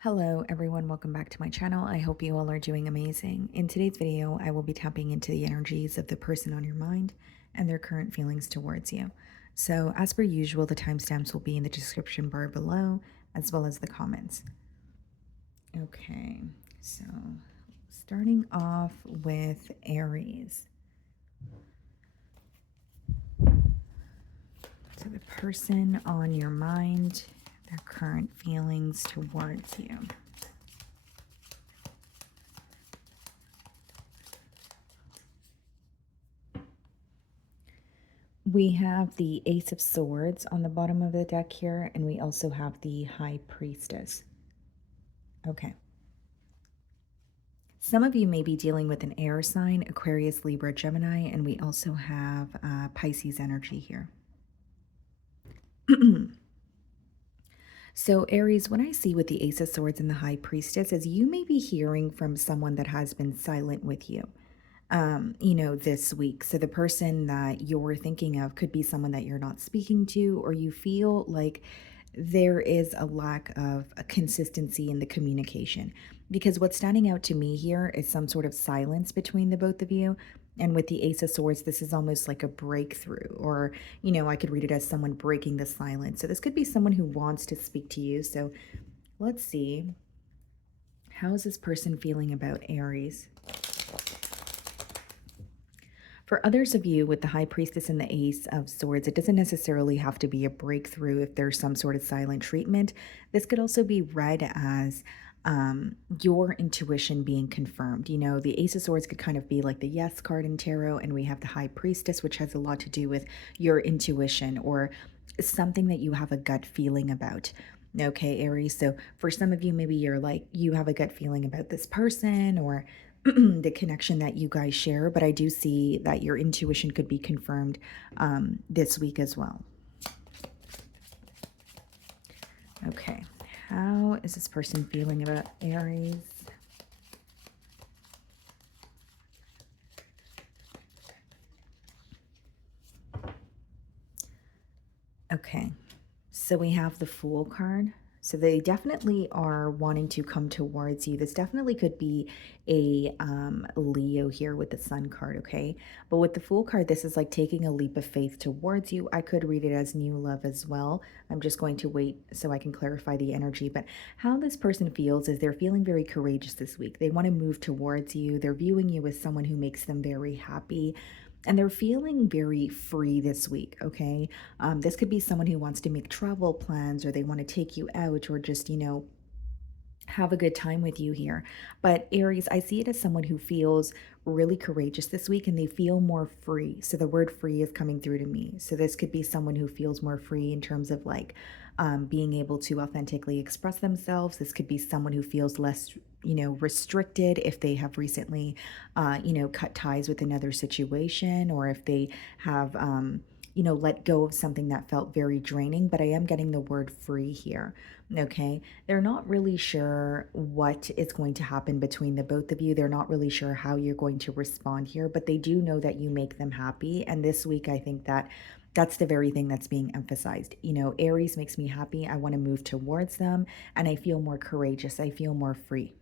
Hello everyone, welcome back to my channel. I hope you all are doing amazing. In today's video, I will be tapping into the energies of the person on your mind and their current feelings towards you. So as per usual, the timestamps will be in the description bar below, as well as the comments. Okay, so starting off with Aries. So the person on your mind, their current feelings towards you. We have the Ace of Swords on the bottom of the deck here, and we also have the High Priestess. Okay. Some of you may be dealing with an air sign, Aquarius, Libra, Gemini, and we also have Pisces energy here. So Aries, what I see with the Ace of Swords and the High Priestess is you may be hearing from someone that has been silent with you. This week. So the person that you're thinking of could be someone that you're not speaking to, or you feel like there is a lack of a consistency in the communication. Because what's standing out to me here is some sort of silence between the both of you. And with the Ace of Swords, this is almost like a breakthrough, or, I could read it as someone breaking the silence. So this could be someone who wants to speak to you. So let's see. How is this person feeling about Aries? For others of you with the High Priestess and the Ace of Swords, it doesn't necessarily have to be a breakthrough if there's some sort of silent treatment. This could also be read as your intuition being confirmed. The Ace of Swords could kind of be like the yes card in tarot, and we have the High Priestess, which has a lot to do with your intuition or something that you have a gut feeling about. Okay, Aries. So for some of you, maybe you're like, you have a gut feeling about this person or the connection that you guys share, but I do see that your intuition could be confirmed this week as well. Okay, how is this person feeling about Aries? Okay, so we have the Fool card. So they definitely are wanting to come towards you. This definitely could be a Leo here with the Sun card, okay? But with the Fool card, this is like taking a leap of faith towards you. I could read it as new love as well. I'm just going to wait so I can clarify the energy. But how this person feels is they're feeling very courageous this week. They want to move towards you. They're viewing you as someone who makes them very happy. And they're feeling very free this week, okay? This could be someone who wants to make travel plans, or they want to take you out, or just, have a good time with you here. But Aries, I see it as someone who feels really courageous this week and they feel more free. So the word free is coming through to me. So this could be someone who feels more free in terms of like being able to authentically express themselves. This could be someone who feels less, restricted if they have recently, cut ties with another situation, or if they have, let go of something that felt very draining. But I am getting the word free here. Okay. They're not really sure what is going to happen between the both of you. They're not really sure how you're going to respond here, but they do know that you make them happy. And this week, I think that that's the very thing that's being emphasized. Aries makes me happy. I want to move towards them, and I feel more courageous. I feel more free.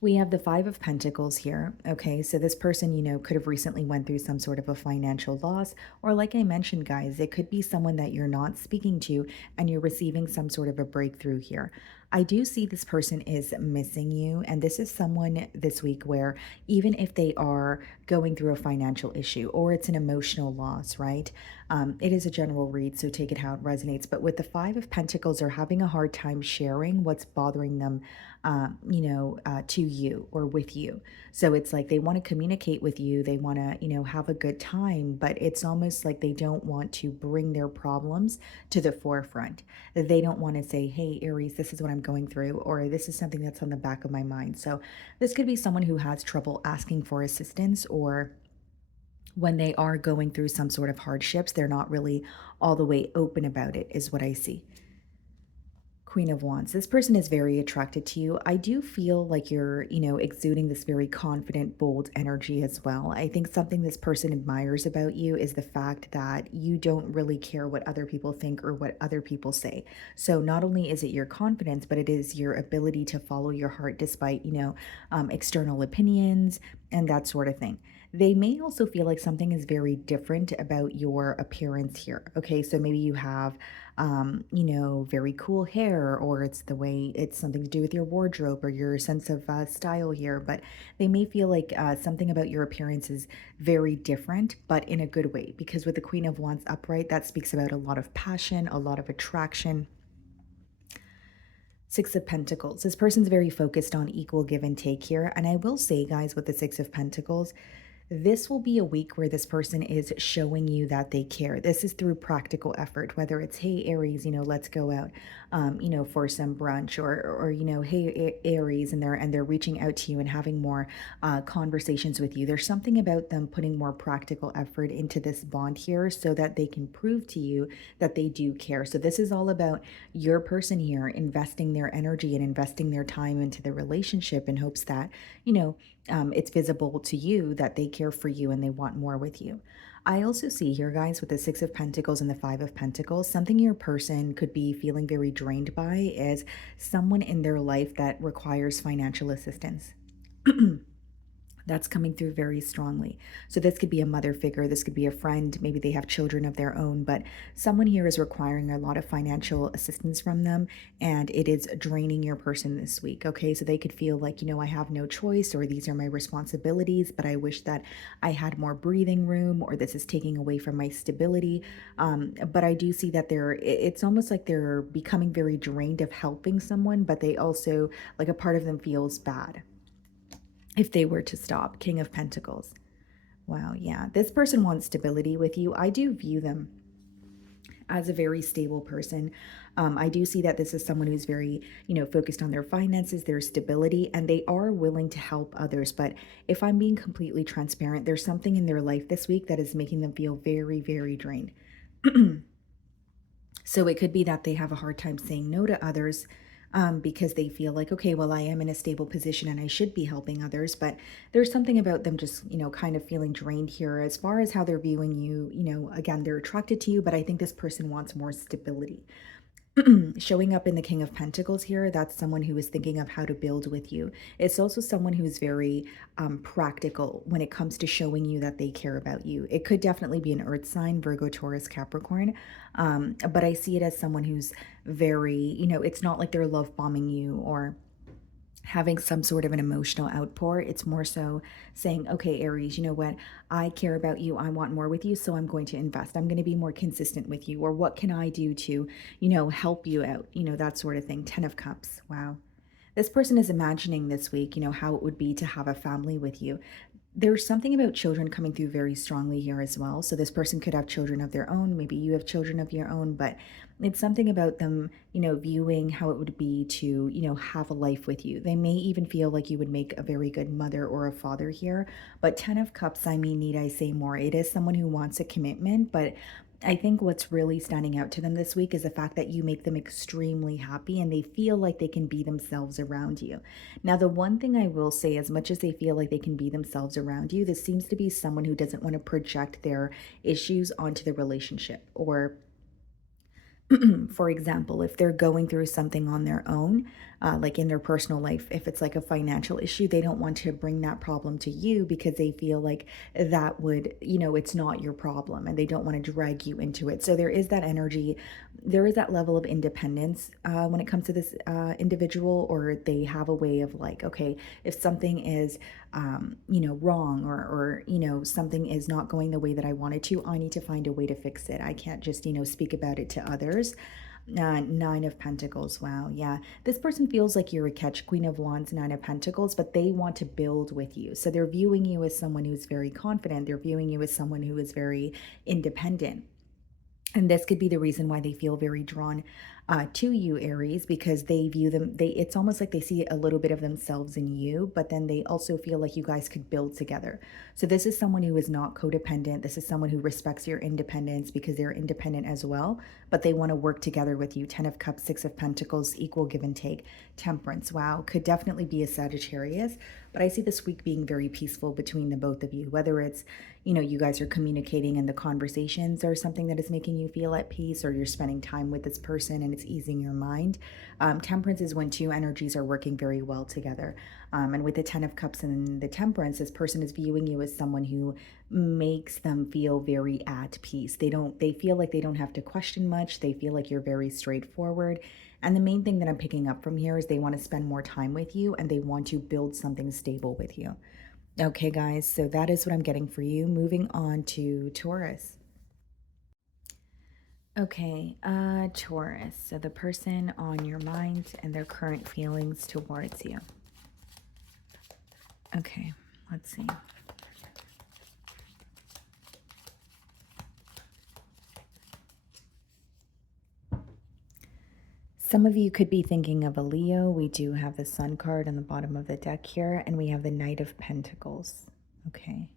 We have the Five of Pentacles here. Okay, so this person, could have recently went through some sort of a financial loss, or like I mentioned, guys, it could be someone that you're not speaking to and you're receiving some sort of a breakthrough here. I do see this person is missing you, and this is someone this week where even if they are going through a financial issue or it's an emotional loss, right? It is a general read, so take it how it resonates. But with the Five of Pentacles, they're having a hard time sharing what's bothering them to you or with you. So it's like they want to communicate with you. They want to, have a good time, but it's almost like they don't want to bring their problems to the forefront. They don't want to say, hey, Aries, this is what I'm going through, or this is something that's on the back of my mind. So this could be someone who has trouble asking for assistance, or when they are going through some sort of hardships, they're not really all the way open about it, is what I see. Queen of Wands. This person is very attracted to you. I do feel like you're, exuding this very confident, bold energy as well. I think something this person admires about you is the fact that you don't really care what other people think or what other people say. So not only is it your confidence, but it is your ability to follow your heart despite, external opinions and that sort of thing. They may also feel like something is very different about your appearance here. Okay, so maybe you have very cool hair, or it's the way it's something to do with your wardrobe or your sense of style here. But they may feel like something about your appearance is very different, but in a good way. Because with the Queen of Wands upright, that speaks about a lot of passion, a lot of attraction. Six of Pentacles. This person's very focused on equal give and take here. And I will say, guys, with the Six of Pentacles, this will be a week where this person is showing you that they care. This is through practical effort, whether it's, hey, Aries, let's go out, for some brunch, or hey, Aries, and they're reaching out to you and having more conversations with you. There's something about them putting more practical effort into this bond here so that they can prove to you that they do care. So this is all about your person here investing their energy and investing their time into the relationship in hopes that, it's visible to you that they care for you and they want more with you. I also see here, guys, with the Six of Pentacles and the Five of Pentacles, something your person could be feeling very drained by is someone in their life that requires financial assistance. That's coming through very strongly. So this could be a mother figure, this could be a friend, maybe they have children of their own, but someone here is requiring a lot of financial assistance from them, and it is draining your person this week. Okay, so they could feel like, I have no choice, or these are my responsibilities, but I wish that I had more breathing room, or this is taking away from my stability. But I do see that it's almost like they're becoming very drained of helping someone, but they also, like, a part of them feels bad if they were to stop. King of Pentacles. Wow, yeah. This person wants stability with you. I do view them as a very stable person. I do see that this is someone who's very, focused on their finances, their stability, and they are willing to help others. But if I'm being completely transparent, there's something in their life this week that is making them feel very, very drained. So it could be that they have a hard time saying no to others, because they feel like, okay, well, I am in a stable position and I should be helping others. But there's something about them just, kind of feeling drained here as far as how they're viewing you. Again, they're attracted to you, but I think this person wants more stability. Showing up in the King of Pentacles here, that's someone who is thinking of how to build with you. It's also someone who's very practical when it comes to showing you that they care about you. It could definitely be an earth sign, Virgo, Taurus, Capricorn. But I see it as someone who's very, it's not like they're love bombing you or having some sort of an emotional outpour. It's more so saying, okay, Aries, you know what? I care about you. I want more with you. So I'm going to invest. I'm going to be more consistent with you. Or what can I do to, help you out? That sort of thing. 10 of Cups. Wow. This person is imagining this week, how it would be to have a family with you. There's something about children coming through very strongly here as well. So this person could have children of their own. Maybe you have children of your own, but it's something about them, viewing how it would be to, have a life with you. They may even feel like you would make a very good mother or a father here. But 10 of Cups, I mean, need I say more? It is someone who wants a commitment, but I think what's really standing out to them this week is the fact that you make them extremely happy and they feel like they can be themselves around you. Now, the one thing I will say, as much as they feel like they can be themselves around you, this seems to be someone who doesn't want to project their issues onto the relationship. Or for example, if they're going through something on their own, like in their personal life, if it's like a financial issue, they don't want to bring that problem to you because they feel like that would, it's not your problem and they don't want to drag you into it. So there is that energy, there is that level of independence when it comes to this individual, or they have a way of like, okay, if something is, wrong, or, something is not going the way that I wanted to, I need to find a way to fix it. I can't just, speak about it to others. Nine of Pentacles. Wow. Yeah. This person feels like you're a catch. Queen of Wands, Nine of Pentacles, but they want to build with you. So they're viewing you as someone who's very confident. They're viewing you as someone who is very independent. And this could be the reason why they feel very drawn to you, Aries, because they view them, it's almost like they see a little bit of themselves in you, but then they also feel like you guys could build together. So this is someone who is not codependent. This is someone who respects your independence because they're independent as well, but they want to work together with you. 10 of Cups, 6 of Pentacles, equal give and take. Temperance, wow, could definitely be a Sagittarius, but I see this week being very peaceful between the both of you, whether it's, you guys are communicating and the conversations are something that is making you feel at peace, or you're spending time with this person and it's easing your mind. Temperance is when two energies are working very well together. And with the 10 of Cups and the Temperance, this person is viewing you as someone who makes them feel very at peace. They feel like they don't have to question much. They feel like you're very straightforward. And the main thing that I'm picking up from here is they want to spend more time with you and they want to build something stable with you. Okay, guys, so that is what I'm getting for you. Moving on to Taurus. Okay, Taurus. So the person on your mind and their current feelings towards you. Okay, let's see. Some of you could be thinking of a Leo. We do have the Sun card on the bottom of the deck here, and we have the Knight of Pentacles. Okay.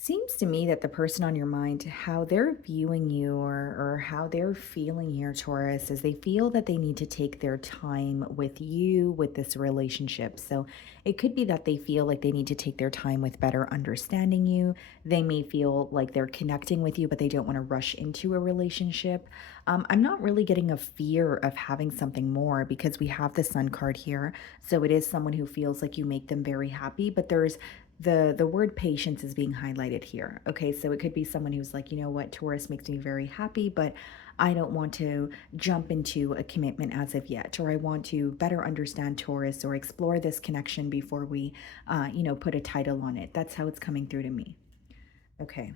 Seems to me that the person on your mind, how they're viewing you, or how they're feeling here, Taurus, is they feel that they need to take their time with you, with this relationship. So it could be that they feel like they need to take their time with better understanding you. They may feel like they're connecting with you, but they don't want to rush into a relationship. I'm not really getting a fear of having something more because we have the Sun card here. So it is someone who feels like you make them very happy, but there's the word patience is being highlighted here. Okay, so it could be someone who's like, you know what, Taurus makes me very happy, but I don't want to jump into a commitment as of yet, or I want to better understand Taurus or explore this connection before we, put a title on it. That's how it's coming through to me. Okay.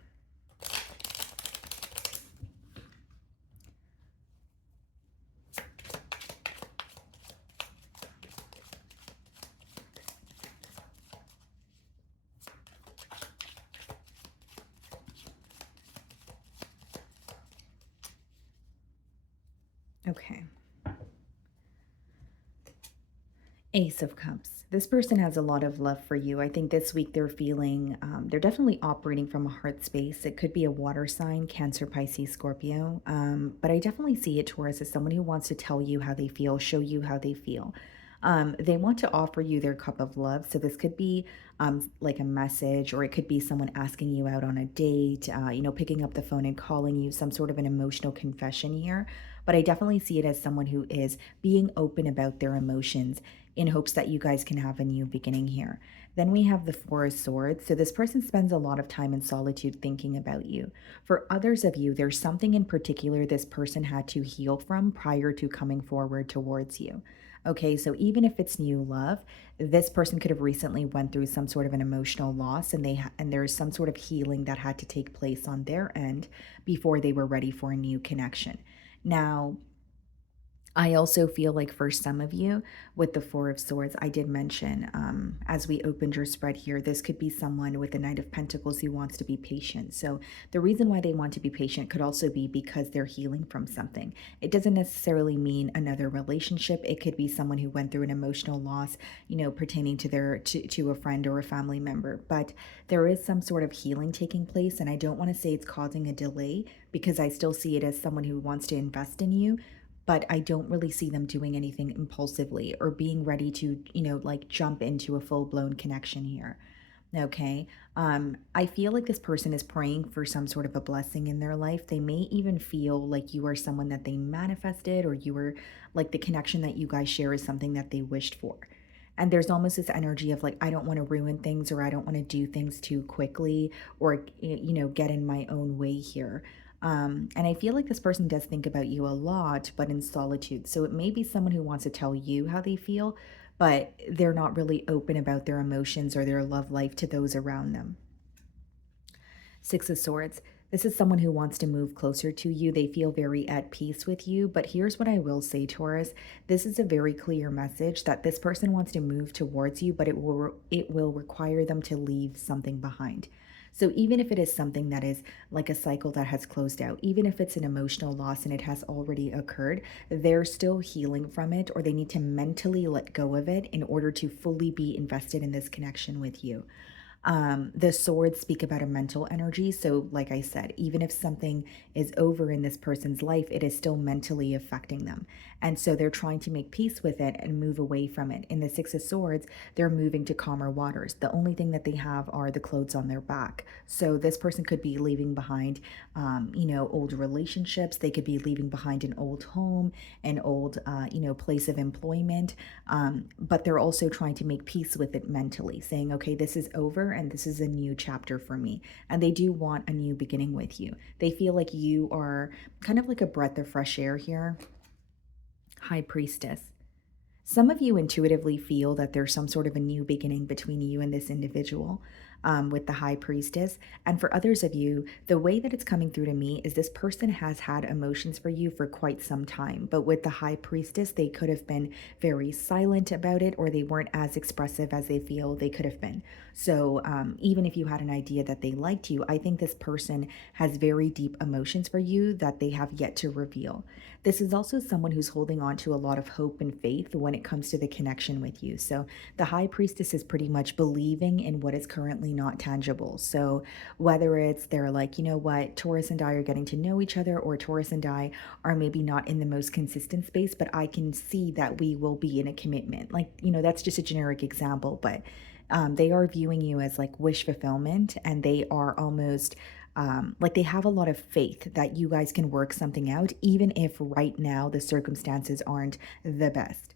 Okay. Ace of Cups. This person has a lot of love for you. I think this week they're feeling, they're definitely operating from a heart space. It could be a water sign, Cancer, Pisces, Scorpio. But I definitely see it, Taurus, as someone who wants to tell you how they feel, show you how they feel. They want to offer you their cup of love. So this could be like a message, or it could be someone asking you out on a date, picking up the phone and calling you, some sort of an emotional confession here. But I definitely see it as someone who is being open about their emotions in hopes that you guys can have a new beginning here. Then we have the Four of Swords. So this person spends a lot of time in solitude thinking about you. For others of you, there's something in particular this person had to heal from prior to coming forward towards you. Okay, so even if it's new love, this person could have recently went through some sort of an emotional loss, and and there's some sort of healing that had to take place on their end before they were ready for a new connection. Now, I also feel like for some of you with the Four of Swords, I did mention as we opened your spread here, this could be someone with the Knight of Pentacles who wants to be patient. So the reason why they want to be patient could also be because they're healing from something. It doesn't necessarily mean another relationship. It could be someone who went through an emotional loss, pertaining to to a friend or a family member. But there is some sort of healing taking place, and I don't want to say it's causing a delay because I still see it as someone who wants to invest in you, but I don't really see them doing anything impulsively or being ready to, like jump into a full blown connection here. Okay. I feel like this person is praying for some sort of a blessing in their life. They may even feel like you are someone that they manifested, or you were like the connection that you guys share is something that they wished for. And there's almost this energy of like, I don't want to ruin things, or I don't want to do things too quickly, or, get in my own way here. And I feel like this person does think about you a lot, but in solitude. So it may be someone who wants to tell you how they feel, but they're not really open about their emotions or their love life to those around them. Six of Swords. This is someone who wants to move closer to you. They feel very at peace with you. But here's what I will say, Taurus. This is a very clear message that this person wants to move towards you, but it will require them to leave something behind. So even if it is something that is like a cycle that has closed out, even if it's an emotional loss and it has already occurred, they're still healing from it, or they need to mentally let go of it in order to fully be invested in this connection with you. The swords speak about a mental energy. So, like I said, even if something is over in this person's life, it is still mentally affecting them. And so they're trying to make peace with it and move away from it. In the Six of Swords, they're moving to calmer waters. The only thing that they have are the clothes on their back. So, this person could be leaving behind, old relationships. They could be leaving behind an old home, an old, place of employment. But they're also trying to make peace with it mentally, saying, okay, this is over and this is a new chapter for me. And they do want a new beginning with you. They feel like you are kind of like a breath of fresh air here. High Priestess. Some of you intuitively feel that there's some sort of a new beginning between you and this individual, with the High Priestess. And for others of you, the way that it's coming through to me is this person has had emotions for you for quite some time. But with the High Priestess, they could have been very silent about it, or they weren't as expressive as they feel they could have been. So even if you had an idea that they liked you, I think this person has very deep emotions for you that they have yet to reveal. This is also someone who's holding on to a lot of hope and faith when it comes to the connection with you. So the High Priestess is pretty much believing in what is currently not tangible. So whether it's they're like, you know what, Taurus and I are getting to know each other, or Taurus and I are maybe not in the most consistent space, but I can see that we will be in a commitment. Like, that's just a generic example, but they are viewing you as like wish fulfillment, and they are almost like they have a lot of faith that you guys can work something out, even if right now the circumstances aren't the best.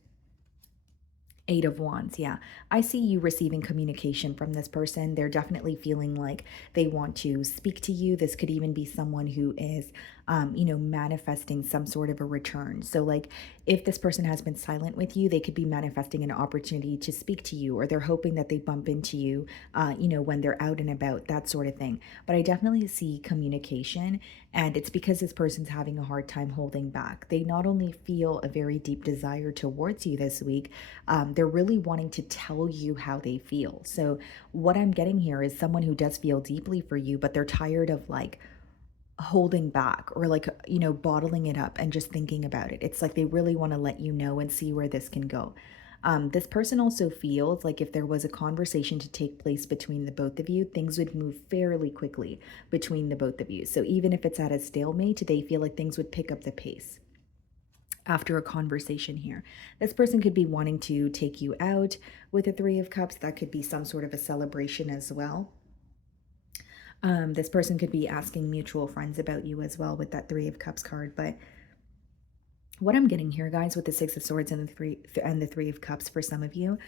Eight of Wands, yeah. I see you receiving communication from this person. They're definitely feeling like they want to speak to you. This could even be someone who is, manifesting some sort of a return. So, like, if this person has been silent with you, they could be manifesting an opportunity to speak to you, or they're hoping that they bump into you, when they're out and about, that sort of thing. But I definitely see communication, and it's because this person's having a hard time holding back. They not only feel a very deep desire towards you this week, they're really wanting to tell you how they feel. So, what I'm getting here is someone who does feel deeply for you, but they're tired of like holding back, or like, bottling it up and just thinking about it. It's like they really want to let you know and see where this can go. This person also feels like if there was a conversation to take place between the both of you, things would move fairly quickly between the both of you. So even if it's at a stalemate, they feel like things would pick up the pace after a conversation here. This person could be wanting to take you out with a Three of Cups. That could be some sort of a celebration as well. This person could be asking mutual friends about you as well with that Three of Cups card. But what I'm getting here, guys, with the Six of Swords and the Three of Cups for some of you,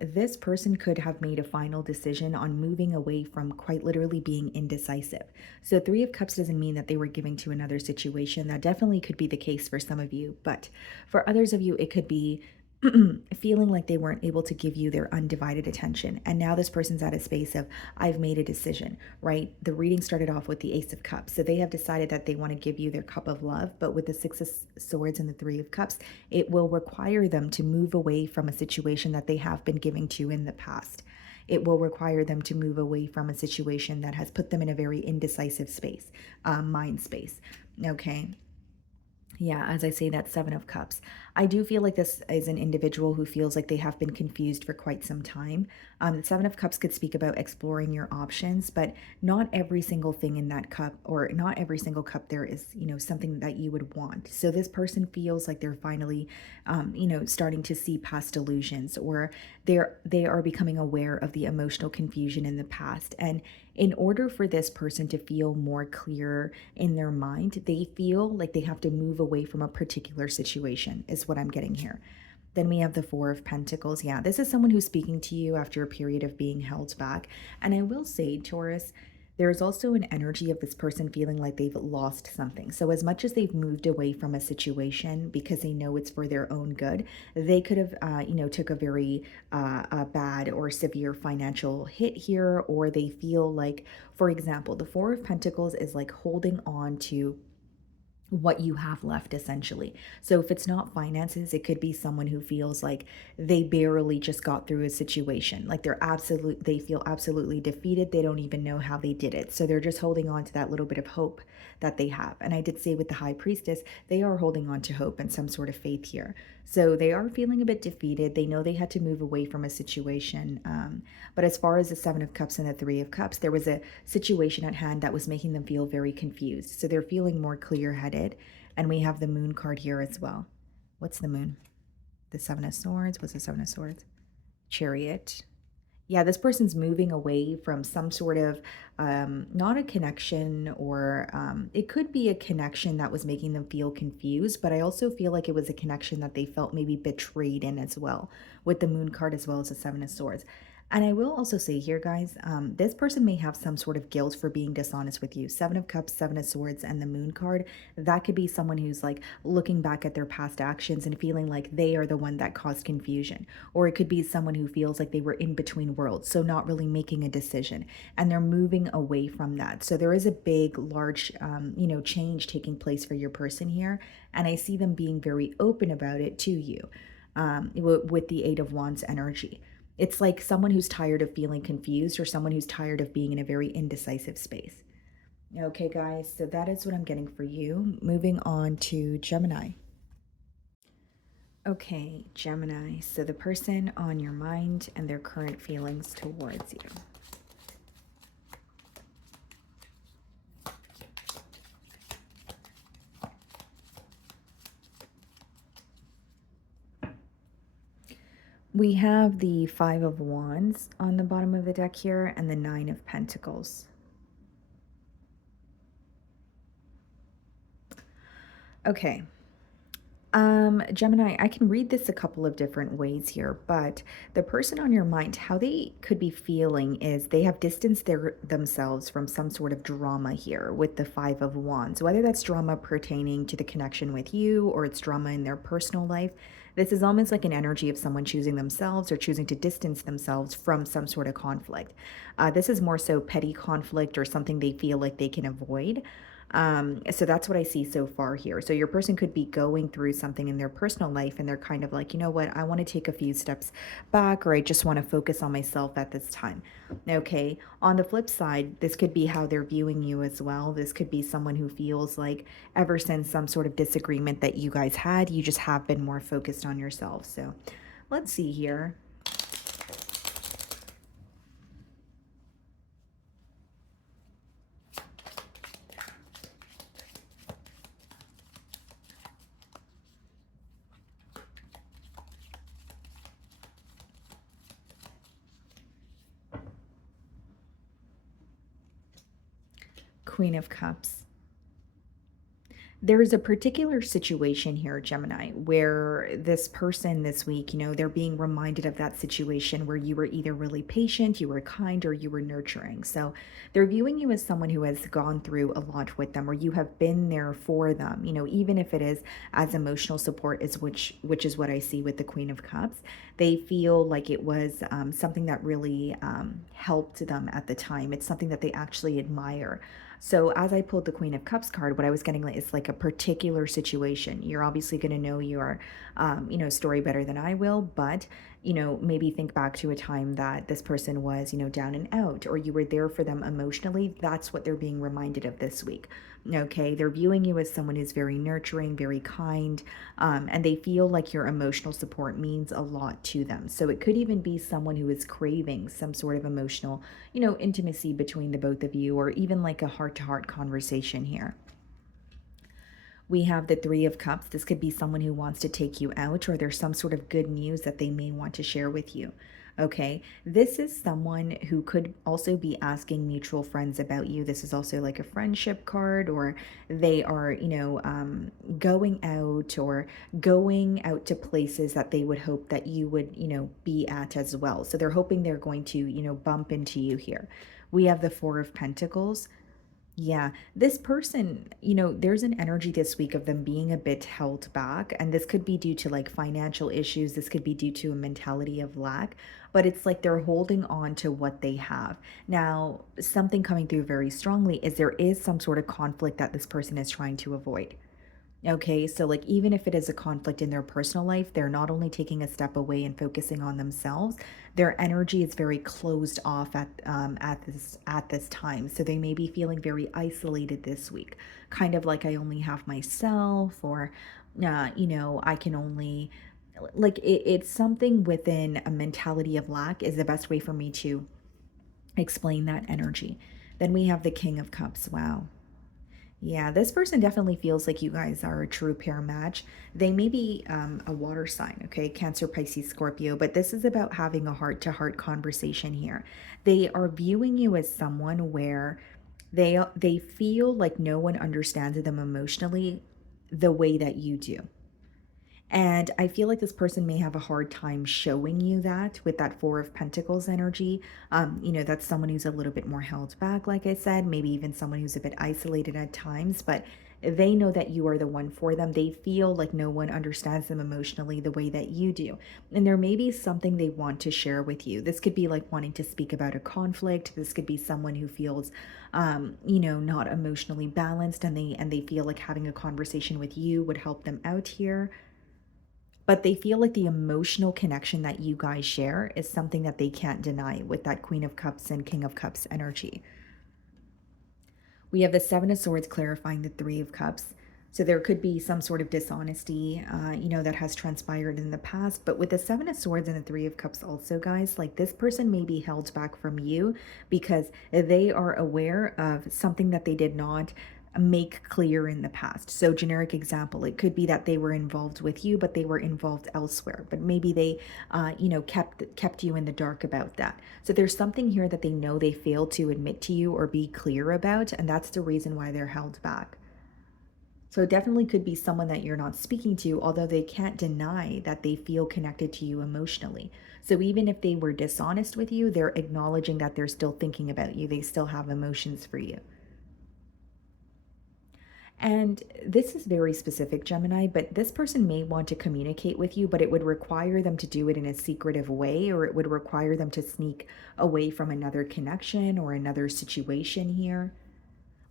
this person could have made a final decision on moving away from quite literally being indecisive. So Three of Cups doesn't mean that they were giving to another situation. That definitely could be the case for some of you, but for others of you, it could be feeling like they weren't able to give you their undivided attention. And now this person's at a space of, I've made a decision, right? The reading started off with the Ace of Cups. So they have decided that they want to give you their cup of love. But with the Six of Swords and the Three of Cups, it will require them to move away from a situation that they have been giving to in the past. It will require them to move away from a situation that has put them in a very indecisive space, mind space. Okay. Yeah, as I say, that Seven of Cups. I do feel like this is an individual who feels like they have been confused for quite some time. The Seven of Cups could speak about exploring your options, but not every single thing in that cup, or not every single cup there is, something that you would want. So this person feels like they're finally, starting to see past illusions, or they are becoming aware of the emotional confusion in the past. And in order for this person to feel more clear in their mind, they feel like they have to move away from a particular situation, is what I'm getting here. Then we have the Four of Pentacles. Yeah, this is someone who's speaking to you after a period of being held back. And I will say, Taurus, there's also an energy of this person feeling like they've lost something. So as much as they've moved away from a situation because they know it's for their own good, they could have, took a very bad or severe financial hit here, or they feel like, for example, the Four of Pentacles is like holding on to what you have left essentially. So if it's not finances, it could be someone who feels like they barely just got through a situation. Like they feel absolutely defeated. They don't even know how they did it. So they're just holding on to that little bit of hope that they have. And I did say with the high priestess, they are holding on to hope and some sort of faith here. So they are feeling a bit defeated. They know they had to move away from a situation. But as far as the Seven of Cups and the Three of Cups, there was a situation at hand that was making them feel very confused. So they're feeling more clear headed. And we have the Moon card here as well. What's the Moon? The Seven of Swords. What's the Seven of Swords? Chariot. Yeah, this person's moving away from some sort of not a connection, or it could be a connection that was making them feel confused, but I also feel like it was a connection that they felt maybe betrayed in as well, with the Moon card as well as the Seven of Swords. And I will also say here, guys, this person may have some sort of guilt for being dishonest with you. Seven of Cups, Seven of Swords, and the Moon card. That could be someone who's like looking back at their past actions and feeling like they are the one that caused confusion. Or it could be someone who feels like they were in between worlds, so not really making a decision. And they're moving away from that. So there is a big, large, change taking place for your person here. And I see them being very open about it to you with the Eight of Wands energy. It's like someone who's tired of feeling confused, or someone who's tired of being in a very indecisive space. Okay, guys, so that is what I'm getting for you. Moving on to Gemini. Okay, Gemini. So the person on your mind and their current feelings towards you. We have the Five of Wands on the bottom of the deck here, and the Nine of Pentacles. Okay. Gemini, I can read this a couple of different ways here, but the person on your mind, how they could be feeling is they have distanced themselves from some sort of drama here with the Five of Wands, whether that's drama pertaining to the connection with you or it's drama in their personal life. This is almost like an energy of someone choosing themselves or choosing to distance themselves from some sort of conflict. This is more so petty conflict or something they feel like they can avoid. So that's what I see so far here. So your person could be going through something in their personal life and they're kind of like, you know what, I want to take a few steps back, or I just want to focus on myself at this time. Okay. On the flip side, this could be how they're viewing you as well. This could be someone who feels like ever since some sort of disagreement that you guys had, you just have been more focused on yourself. So let's see here. Queen of Cups. There's a particular situation here, Gemini, where this person this week, they're being reminded of that situation where you were either really patient, you were kind, or you were nurturing. So they're viewing you as someone who has gone through a lot with them, or you have been there for them, even if it is as emotional support as which is what I see with the Queen of Cups. They feel like it was something that really helped them at the time. It's something that they actually admire. So as I pulled the Queen of Cups card, what I was getting like is like a particular situation. You're obviously going to know your, story better than I will, but maybe think back to a time that this person was, down and out, or you were there for them emotionally. That's what they're being reminded of this week. Okay, they're viewing you as someone who's very nurturing, very kind, and they feel like your emotional support means a lot to them. So it could even be someone who is craving some sort of emotional, intimacy between the both of you, or even like a heart-to-heart conversation here. We have the Three of Cups. This could be someone who wants to take you out, or there's some sort of good news that they may want to share with you. Okay, this is someone who could also be asking mutual friends about you. This is also like a friendship card, or they are, going out, or going out to places that they would hope that you would, be at as well. So they're hoping they're going to, bump into you here. We have the Four of Pentacles. Yeah, this person, there's an energy this week of them being a bit held back. And this could be due to like financial issues. This could be due to a mentality of lack, but it's like they're holding on to what they have. Now, something coming through very strongly is there is some sort of conflict that this person is trying to avoid. Okay, so like even if it is a conflict in their personal life, they're not only taking a step away and focusing on themselves, their energy is very closed off at this time. So they may be feeling very isolated this week, kind of like I only have myself, or I can only like it's something within a mentality of lack is the best way for me to explain that energy. Then we have the King of Cups. Wow. Yeah, this person definitely feels like you guys are a true pair match. They may be a water sign, okay? Cancer, Pisces, Scorpio, but this is about having a heart to heart conversation here. They are viewing you as someone where they feel like no one understands them emotionally the way that you do. And I feel like this person may have a hard time showing you that with that Four of Pentacles energy. That's someone who's a little bit more held back, like I said, maybe even someone who's a bit isolated at times, but they know that you are the one for them. They feel like no one understands them emotionally the way that you do. And there may be something they want to share with you. This could be like wanting to speak about a conflict. This could be someone who feels not emotionally balanced, and they feel like having a conversation with you would help them out here, but they feel like the emotional connection that you guys share is something that they can't deny with that Queen of Cups and King of Cups energy. We have the Seven of Swords clarifying the Three of Cups. So there could be some sort of dishonesty, that has transpired in the past. But with the Seven of Swords and the Three of Cups also, guys, like this person may be held back from you because they are aware of something that they did not make clear in the past. So generic example, it could be that they were involved with you, but they were involved elsewhere. But maybe they, kept you in the dark about that. So there's something here that they know they failed to admit to you or be clear about, and that's the reason why they're held back. So it definitely could be someone that you're not speaking to, although they can't deny that they feel connected to you emotionally. So even if they were dishonest with you, they're acknowledging that they're still thinking about you. They still have emotions for you. And this is very specific, Gemini, but this person may want to communicate with you, but it would require them to do it in a secretive way, or it would require them to sneak away from another connection or another situation here.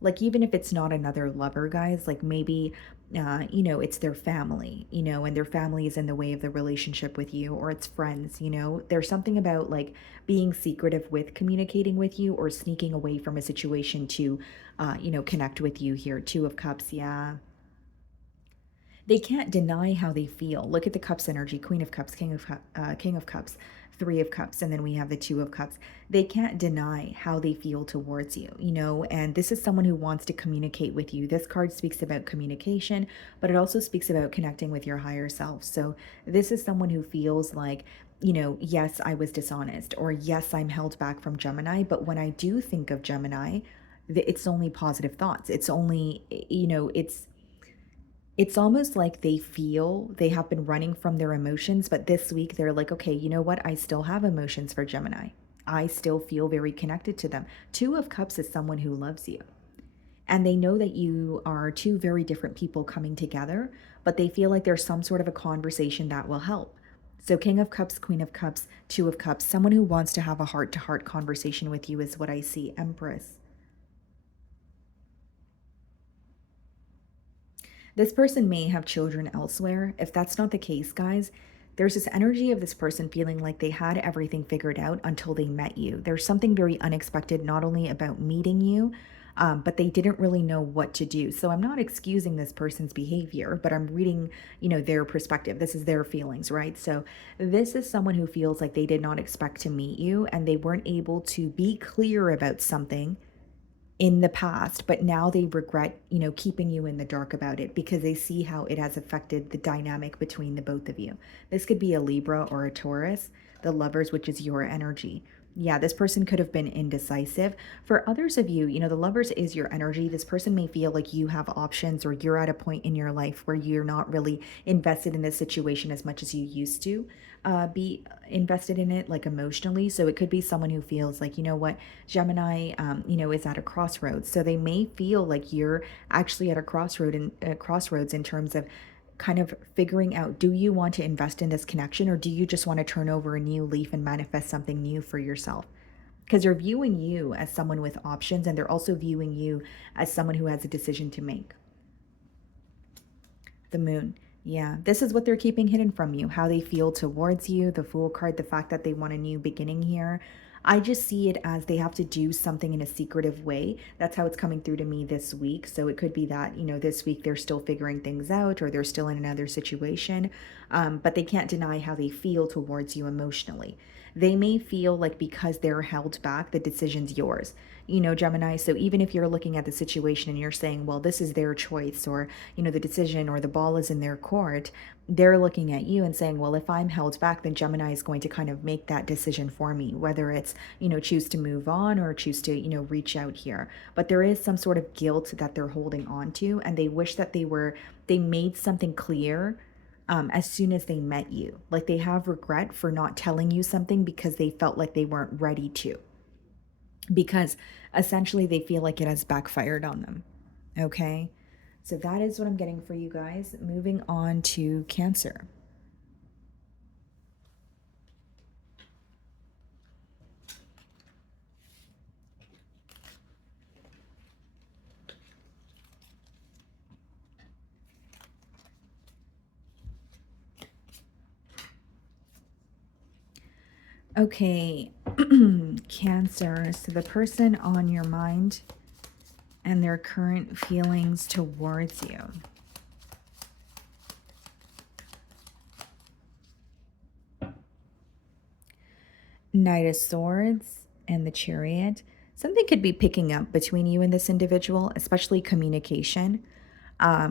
Like even if it's not another lover, guys, like maybe it's their family, and their family is in the way of the relationship with you, or it's friends. There's something about like being secretive with communicating with you or sneaking away from a situation to connect with you here. Two of Cups. Yeah, they can't deny how they feel. Look at the Cups energy: Queen of Cups, King of Cups, Three of Cups, and then we have the Two of Cups. They can't deny how they feel towards you, and this is someone who wants to communicate with you. This card speaks about communication, but it also speaks about connecting with your higher self. So this is someone who feels like, yes, I was dishonest, or yes, I'm held back from Gemini, but when I do think of Gemini, it's only positive thoughts. It's only, it's almost like they feel they have been running from their emotions, but this week they're like, okay, you know what? I still have emotions for Gemini. I still feel very connected to them. Two of Cups is someone who loves you. And they know that you are two very different people coming together, but they feel like there's some sort of a conversation that will help. So, King of Cups, Queen of Cups, Two of Cups, someone who wants to have a heart to heart conversation with you is what I see. Empress. This person may have children elsewhere. If that's not the case, guys, there's this energy of this person feeling like they had everything figured out until they met you. There's something very unexpected, not only about meeting you, but they didn't really know what to do. So I'm not excusing this person's behavior, but I'm reading, their perspective. This is their feelings, right? So this is someone who feels like they did not expect to meet you and they weren't able to be clear about something in the past, but now they regret, keeping you in the dark about it because they see how it has affected the dynamic between the both of you. This could be a Libra or a Taurus, the lovers, which is your energy. Yeah, this person could have been indecisive. For others of you, the lovers is your energy. This person may feel like you have options or you're at a point in your life where you're not really invested in this situation as much as you used to be invested in it, like emotionally. So it could be someone who feels like, you know what, Gemini, is at a crossroads. So they may feel like you're actually at a crossroads in terms of kind of figuring out, do you want to invest in this connection or do you just want to turn over a new leaf and manifest something new for yourself? Because they're viewing you as someone with options and they're also viewing you as someone who has a decision to make. The moon. Yeah, this is what they're keeping hidden from you, how they feel towards you, the Fool card, the fact that they want a new beginning here. I just see it as they have to do something in a secretive way. That's how it's coming through to me this week. So it could be that, this week they're still figuring things out or they're still in another situation, but they can't deny how they feel towards you emotionally. They may feel like because they're held back, the decision's yours, Gemini. So even if you're looking at the situation and you're saying, well, this is their choice, or, the decision or the ball is in their court, they're looking at you and saying, well, if I'm held back, then Gemini is going to kind of make that decision for me, whether it's, choose to move on or choose to, reach out here. But there is some sort of guilt that they're holding on to, and they wish that they made something clear as soon as they met you. Like they have regret for not telling you something because they felt like they weren't ready to, because essentially they feel like it has backfired on them. Okay. So that is what I'm getting for you guys. Moving on to Cancer. Okay, Cancer. So the person on your mind and their current feelings towards you. Knight of Swords and the Chariot. Something could be picking up between you and this individual, especially communication.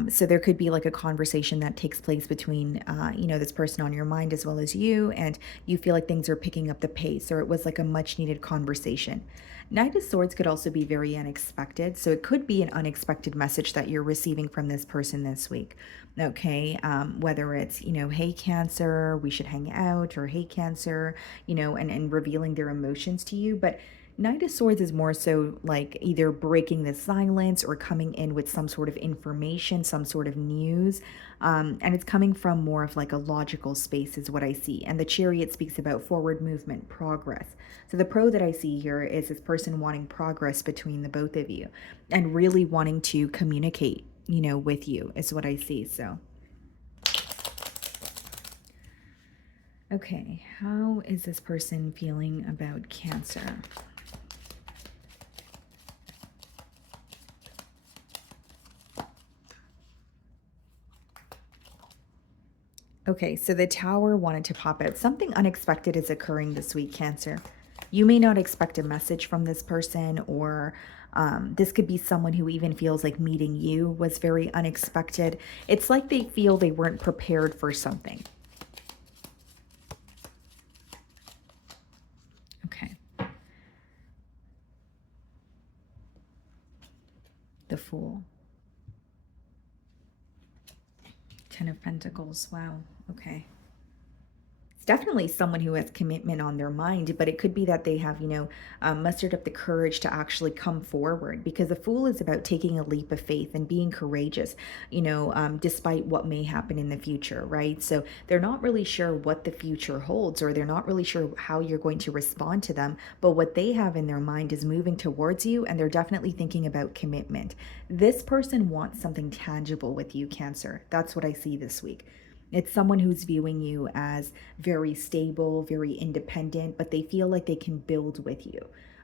So there could be like a conversation that takes place between, this person on your mind as well as you, and you feel like things are picking up the pace, or it was like a much needed conversation. Knight of Swords could also be very unexpected. So it could be an unexpected message that you're receiving from this person this week. Okay. Whether it's, hey, Cancer, we should hang out, or hey, Cancer, and revealing their emotions to you. But Knight of Swords is more so like either breaking the silence or coming in with some sort of information, some sort of news. And it's coming from more of like a logical space is what I see. And the Chariot speaks about forward movement, progress. So the pro that I see here is this person wanting progress between the both of you and really wanting to communicate, with you is what I see. So, okay, how is this person feeling about Cancer? Okay, so the Tower wanted to pop out. Something unexpected is occurring this week, Cancer. You may not expect a message from this person, or this could be someone who even feels like meeting you was very unexpected. It's like they feel they weren't prepared for something. Okay. The Fool. Ten of Pentacles. Wow. Okay. It's definitely someone who has commitment on their mind, but it could be that they have, mustered up the courage to actually come forward, because the Fool is about taking a leap of faith and being courageous, despite what may happen in the future, right? So they're not really sure what the future holds, or they're not really sure how you're going to respond to them. But what they have in their mind is moving towards you, and they're definitely thinking about commitment. This person wants something tangible with you, Cancer. That's what I see this week. It's someone who's viewing you as very stable, very independent, but they feel like they can build with you.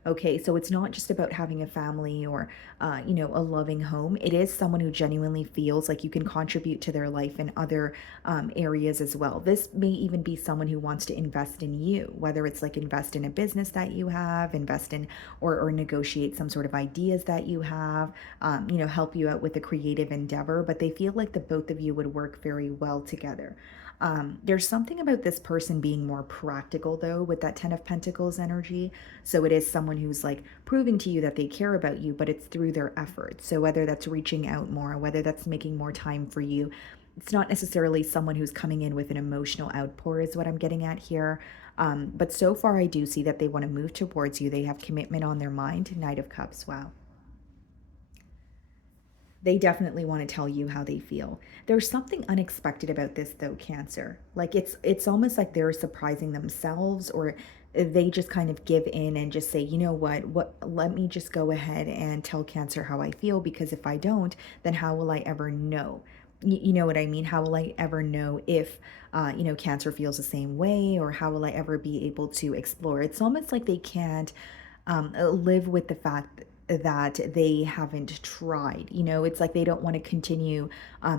Okay, so it's not just about having a family or, a loving home. It is someone who genuinely feels like you can contribute to their life in other areas as well. This may even be someone who wants to invest in you, whether it's like invest in a business that you have, invest in or negotiate some sort of ideas that you have, help you out with a creative endeavor. But they feel like the both of you would work very well together. There's something about this person being more practical, though, with that Ten of Pentacles energy. So it is someone who's like proving to you that they care about you, but it's through their efforts. So whether that's reaching out more, whether that's making more time for you, it's not necessarily someone who's coming in with an emotional outpour is what I'm getting at here. But so far, I do see that they want to move towards you. They have commitment on their mind. Knight of Cups. Wow. They definitely want to tell you how they feel. There's something unexpected about this though, Cancer. Like it's almost like they're surprising themselves, or they just kind of give in and just say, you know what, let me just go ahead and tell Cancer how I feel, because if I don't, then how will I ever know? You know what I mean? How will I ever know if, Cancer feels the same way, or how will I ever be able to explore? It's almost like they can't live with the fact that they haven't tried. It's like they don't want to continue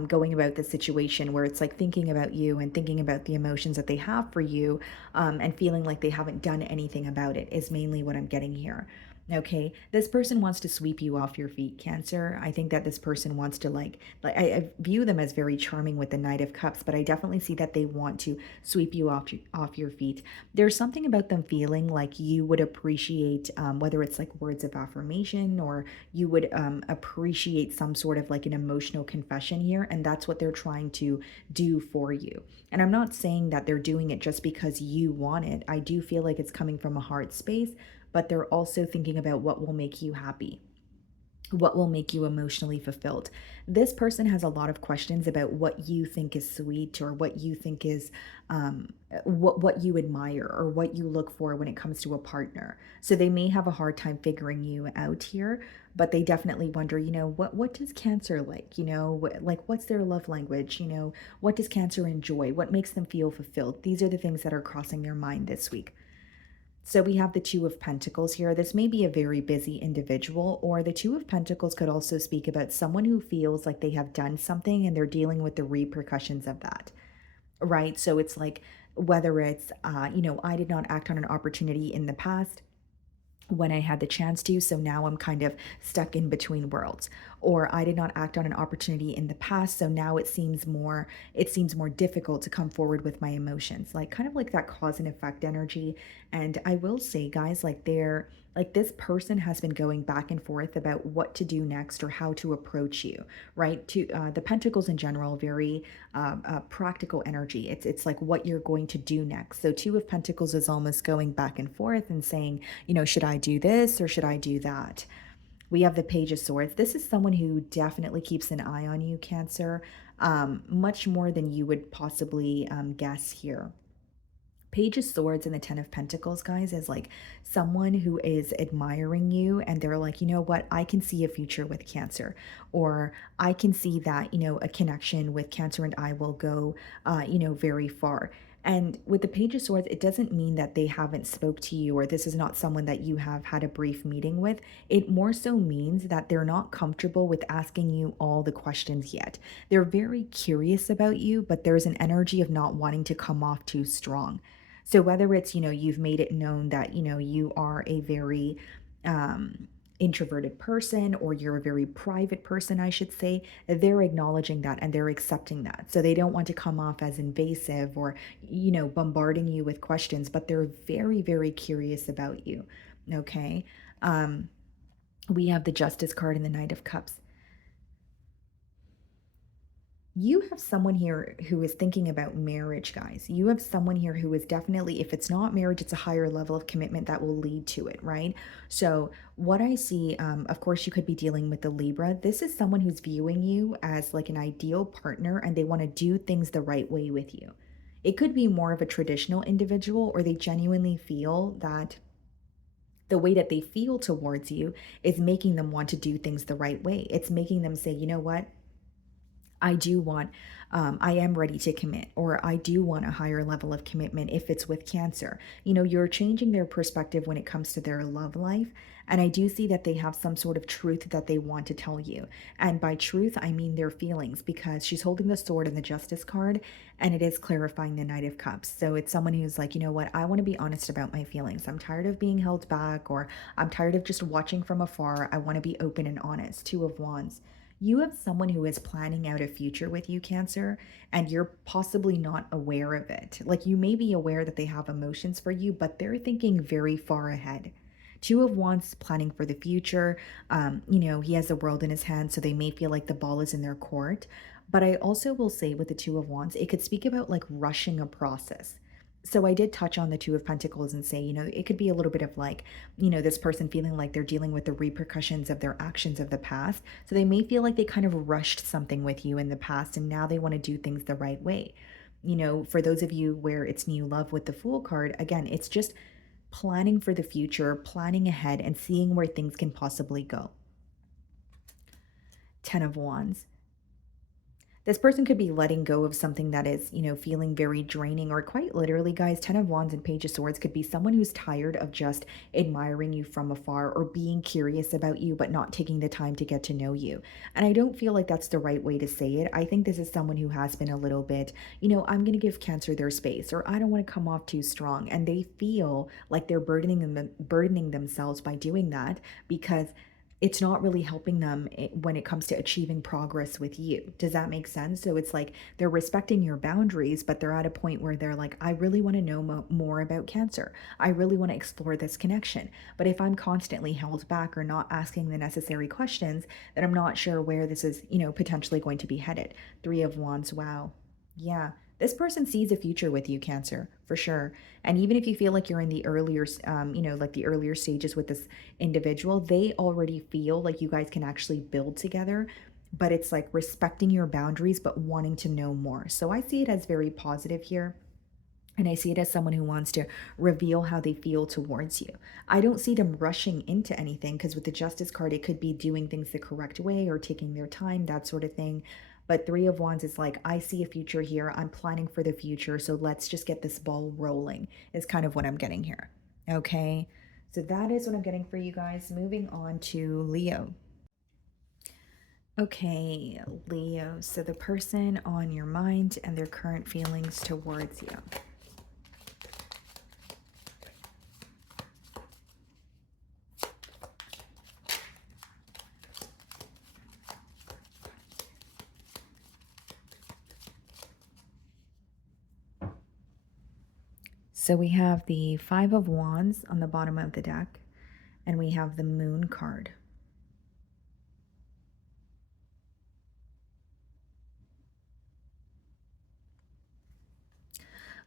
going about the situation where it's like thinking about you and thinking about the emotions that they have for you, and feeling like they haven't done anything about it is mainly what I'm getting here. Okay, this person wants to sweep you off your feet, Cancer. I think that this person wants to I view them as very charming with the Knight of Cups, but I definitely see that they want to sweep you off your feet. There's something about them feeling like you would appreciate, whether it's like words of affirmation, or you would appreciate some sort of like an emotional confession here, and that's what they're trying to do for you. And I'm not saying that they're doing it just because you want it. I do feel like it's coming from a heart space, but they're also thinking about what will make you happy, what will make you emotionally fulfilled. This person has a lot of questions about what you think is sweet, or what you think is, what you admire, or what you look for when it comes to a partner. So they may have a hard time figuring you out here, but they definitely wonder, what does Cancer like? Like what's their love language? What does Cancer enjoy? What makes them feel fulfilled? These are the things that are crossing their mind this week. So we have the Two of Pentacles here. This may be a very busy individual, or the Two of Pentacles could also speak about someone who feels like they have done something and they're dealing with the repercussions of that, right? So it's like, whether it's, I did not act on an opportunity in the past when I had the chance to, so now I'm kind of stuck in between worlds. Or I did not act on an opportunity in the past, so now it seems more difficult to come forward with my emotions. Like kind of like that cause and effect energy. And I will say, guys, like this person has been going back and forth about what to do next, or how to approach you, right? To the Pentacles in general, very practical energy. It's like what you're going to do next. So Two of Pentacles is almost going back and forth and saying, should I do this or should I do that? We have the Page of Swords. This is someone who definitely keeps an eye on you, Cancer, much more than you would possibly guess here. Page of Swords and the Ten of Pentacles, guys, is like someone who is admiring you, and they're like, you know what, I can see a future with Cancer, or I can see that, a connection with Cancer and I will go, very far. And with the Page of Swords, it doesn't mean that they haven't spoke to you, or this is not someone that you have had a brief meeting with. It more so means that they're not comfortable with asking you all the questions yet. They're very curious about you, but there's an energy of not wanting to come off too strong. So whether it's, you've made it known that, you are a very introverted person, or you're a very private person, I should say, they're acknowledging that and they're accepting that. So they don't want to come off as invasive, or, bombarding you with questions, but they're very, very curious about you. Okay. Um, we have the Justice card and the Knight of Cups. You have someone here who is thinking about marriage, guys. You have someone here who is definitely, if it's not marriage, it's a higher level of commitment that will lead to it, right? So, what I see, of course, you could be dealing with the Libra. This is someone who's viewing you as like an ideal partner, and they want to do things the right way with you. It could be more of a traditional individual, or they genuinely feel that the way that they feel towards you is making them want to do things the right way. It's making them say, you know what? I do want, I am ready to commit, or I do want a higher level of commitment if it's with Cancer. You're changing their perspective when it comes to their love life. And I do see that they have some sort of truth that they want to tell you. And by truth, I mean their feelings, because she's holding the sword and the Justice card, and it is clarifying the Knight of Cups. So it's someone who's like, you know what, I want to be honest about my feelings. I'm tired of being held back, or I'm tired of just watching from afar. I want to be open and honest. Two of Wands. You have someone who is planning out a future with you, Cancer, and you're possibly not aware of it. Like, you may be aware that they have emotions for you, but they're thinking very far ahead. Two of Wands, planning for the future. He has the world in his hand, so they may feel like the ball is in their court. But I also will say, with the Two of Wands, it could speak about like rushing a process. So I did touch on the Two of Pentacles and say, it could be a little bit of like, this person feeling like they're dealing with the repercussions of their actions of the past. So they may feel like they kind of rushed something with you in the past, and now they want to do things the right way. For those of you where it's new love with the Fool card, again, it's just planning for the future, planning ahead, and seeing where things can possibly go. Ten of Wands. This person could be letting go of something that is, feeling very draining, or quite literally, guys, 10 of Wands and Page of Swords could be someone who's tired of just admiring you from afar or being curious about you, but not taking the time to get to know you. And I don't feel like that's the right way to say it. I think this is someone who has been a little bit, I'm going to give Cancer their space, or I don't want to come off too strong. And they feel like they're burdening themselves by doing that because it's not really helping them when it comes to achieving progress with you. Does that make sense? So it's like they're respecting your boundaries, but they're at a point where they're like, I really want to know more about Cancer. I really want to explore this connection. But if I'm constantly held back or not asking the necessary questions, then I'm not sure where this is, potentially going to be headed. 3 of Wands. Wow. Yeah. This person sees a future with you, Cancer, for sure. And even if you feel like you're in the earlier, like the earlier stages with this individual, they already feel like you guys can actually build together. But it's like respecting your boundaries, but wanting to know more. So I see it as very positive here. And I see it as someone who wants to reveal how they feel towards you. I don't see them rushing into anything because with the Justice card, it could be doing things the correct way or taking their time, that sort of thing. But 3 of Wands is like, I see a future here. I'm planning for the future. So let's just get this ball rolling, is kind of what I'm getting here. Okay. So that is what I'm getting for you guys. Moving on to Leo. Okay, Leo. So the person on your mind and their current feelings towards you. So we have the 5 of Wands on the bottom of the deck, and we have the Moon card.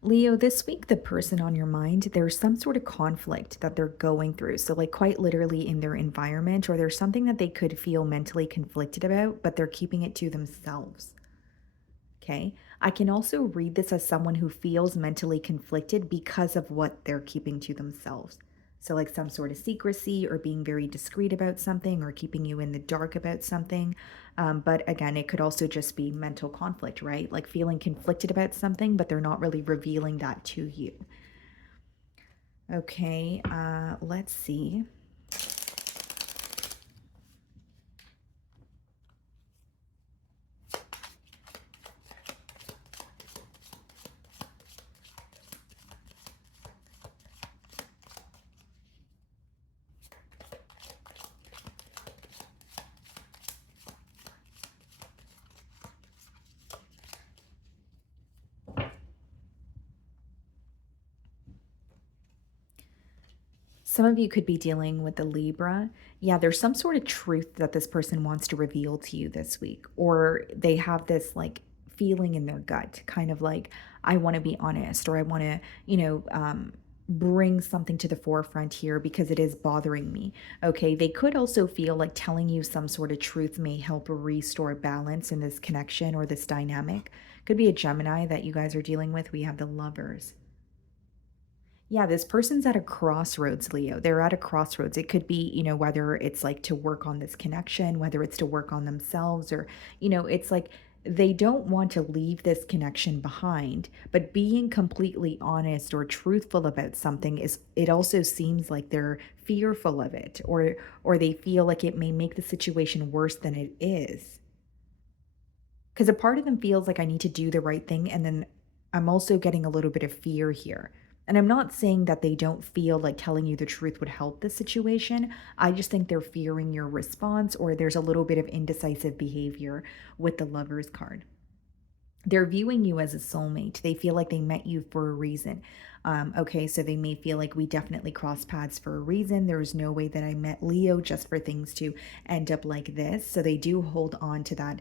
Leo, this week, the person on your mind, there's some sort of conflict that they're going through. So, like, quite literally in their environment, or there's something that they could feel mentally conflicted about, but they're keeping it to themselves. Okay. I can also read this as someone who feels mentally conflicted because of what they're keeping to themselves. So, like some sort of secrecy or being very discreet about something or keeping you in the dark about something. But again, it could also just be mental conflict, right? Like feeling conflicted about something, but they're not really revealing that to you. Okay. Let's see. Some of you could be dealing with the Libra. Yeah, there's some sort of truth that this person wants to reveal to you this week, or they have this like feeling in their gut, kind of like, I want to be honest, or I want to, bring something to the forefront here because it is bothering me. Okay, they could also feel like telling you some sort of truth may help restore balance in this connection or this dynamic. Could be a Gemini that you guys are dealing with. We have the Lovers. Yeah, this person's at a crossroads, Leo. They're at a crossroads. It could be, whether it's like to work on this connection, whether it's to work on themselves, or, it's like they don't want to leave this connection behind, but being completely honest or truthful about something is, it also seems like they're fearful of it, or they feel like it may make the situation worse than it is. Because a part of them feels like I need to do the right thing. And then I'm also getting a little bit of fear here. And I'm not saying that they don't feel like telling you the truth would help the situation. I just think they're fearing your response, or there's a little bit of indecisive behavior with the Lovers card. They're viewing you as a soulmate. They feel like they met you for a reason. Okay, so they may feel like we definitely crossed paths for a reason. There's no way that I met Leo just for things to end up like this. So they do hold on to that,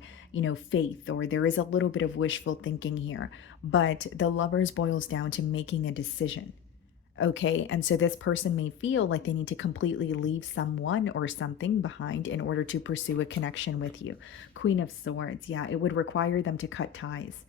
faith, or there is a little bit of wishful thinking here. But the Lovers boils down to making a decision. Okay, and so this person may feel like they need to completely leave someone or something behind in order to pursue a connection with you. Queen of Swords, yeah, it would require them to cut ties.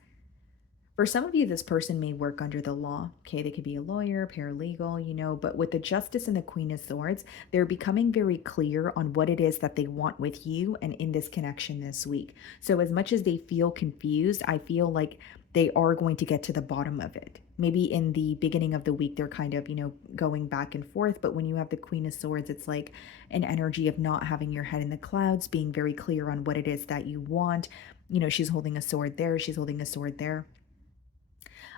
For some of you, this person may work under the law. Okay, they could be a lawyer, paralegal, but with the Justice and the Queen of Swords, they're becoming very clear on what it is that they want with you and in this connection this week. So, as much as they feel confused, I feel like they are going to get to the bottom of it. Maybe in the beginning of the week, they're kind of, going back and forth. But when you have the Queen of Swords, it's like an energy of not having your head in the clouds, being very clear on what it is that you want. She's holding a sword there, she's holding a sword there,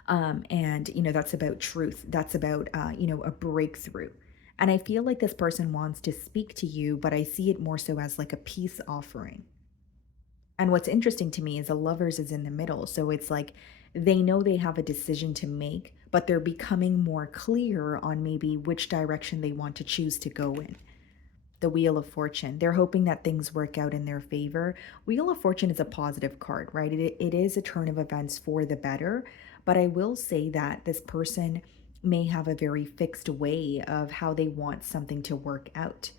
and that's about truth, that's about a breakthrough. And I feel like this person wants to speak to you, but I see it more so as like a peace offering. And what's interesting to me is the Lovers is in the middle, so it's like they know they have a decision to make, but they're becoming more clear on maybe which direction they want to choose to go in. The Wheel of Fortune. They're hoping that things work out in their favor. Wheel of Fortune is a positive card, right? It is a turn of events for the better. But I will say that this person may have a very fixed way of how they want something to work out.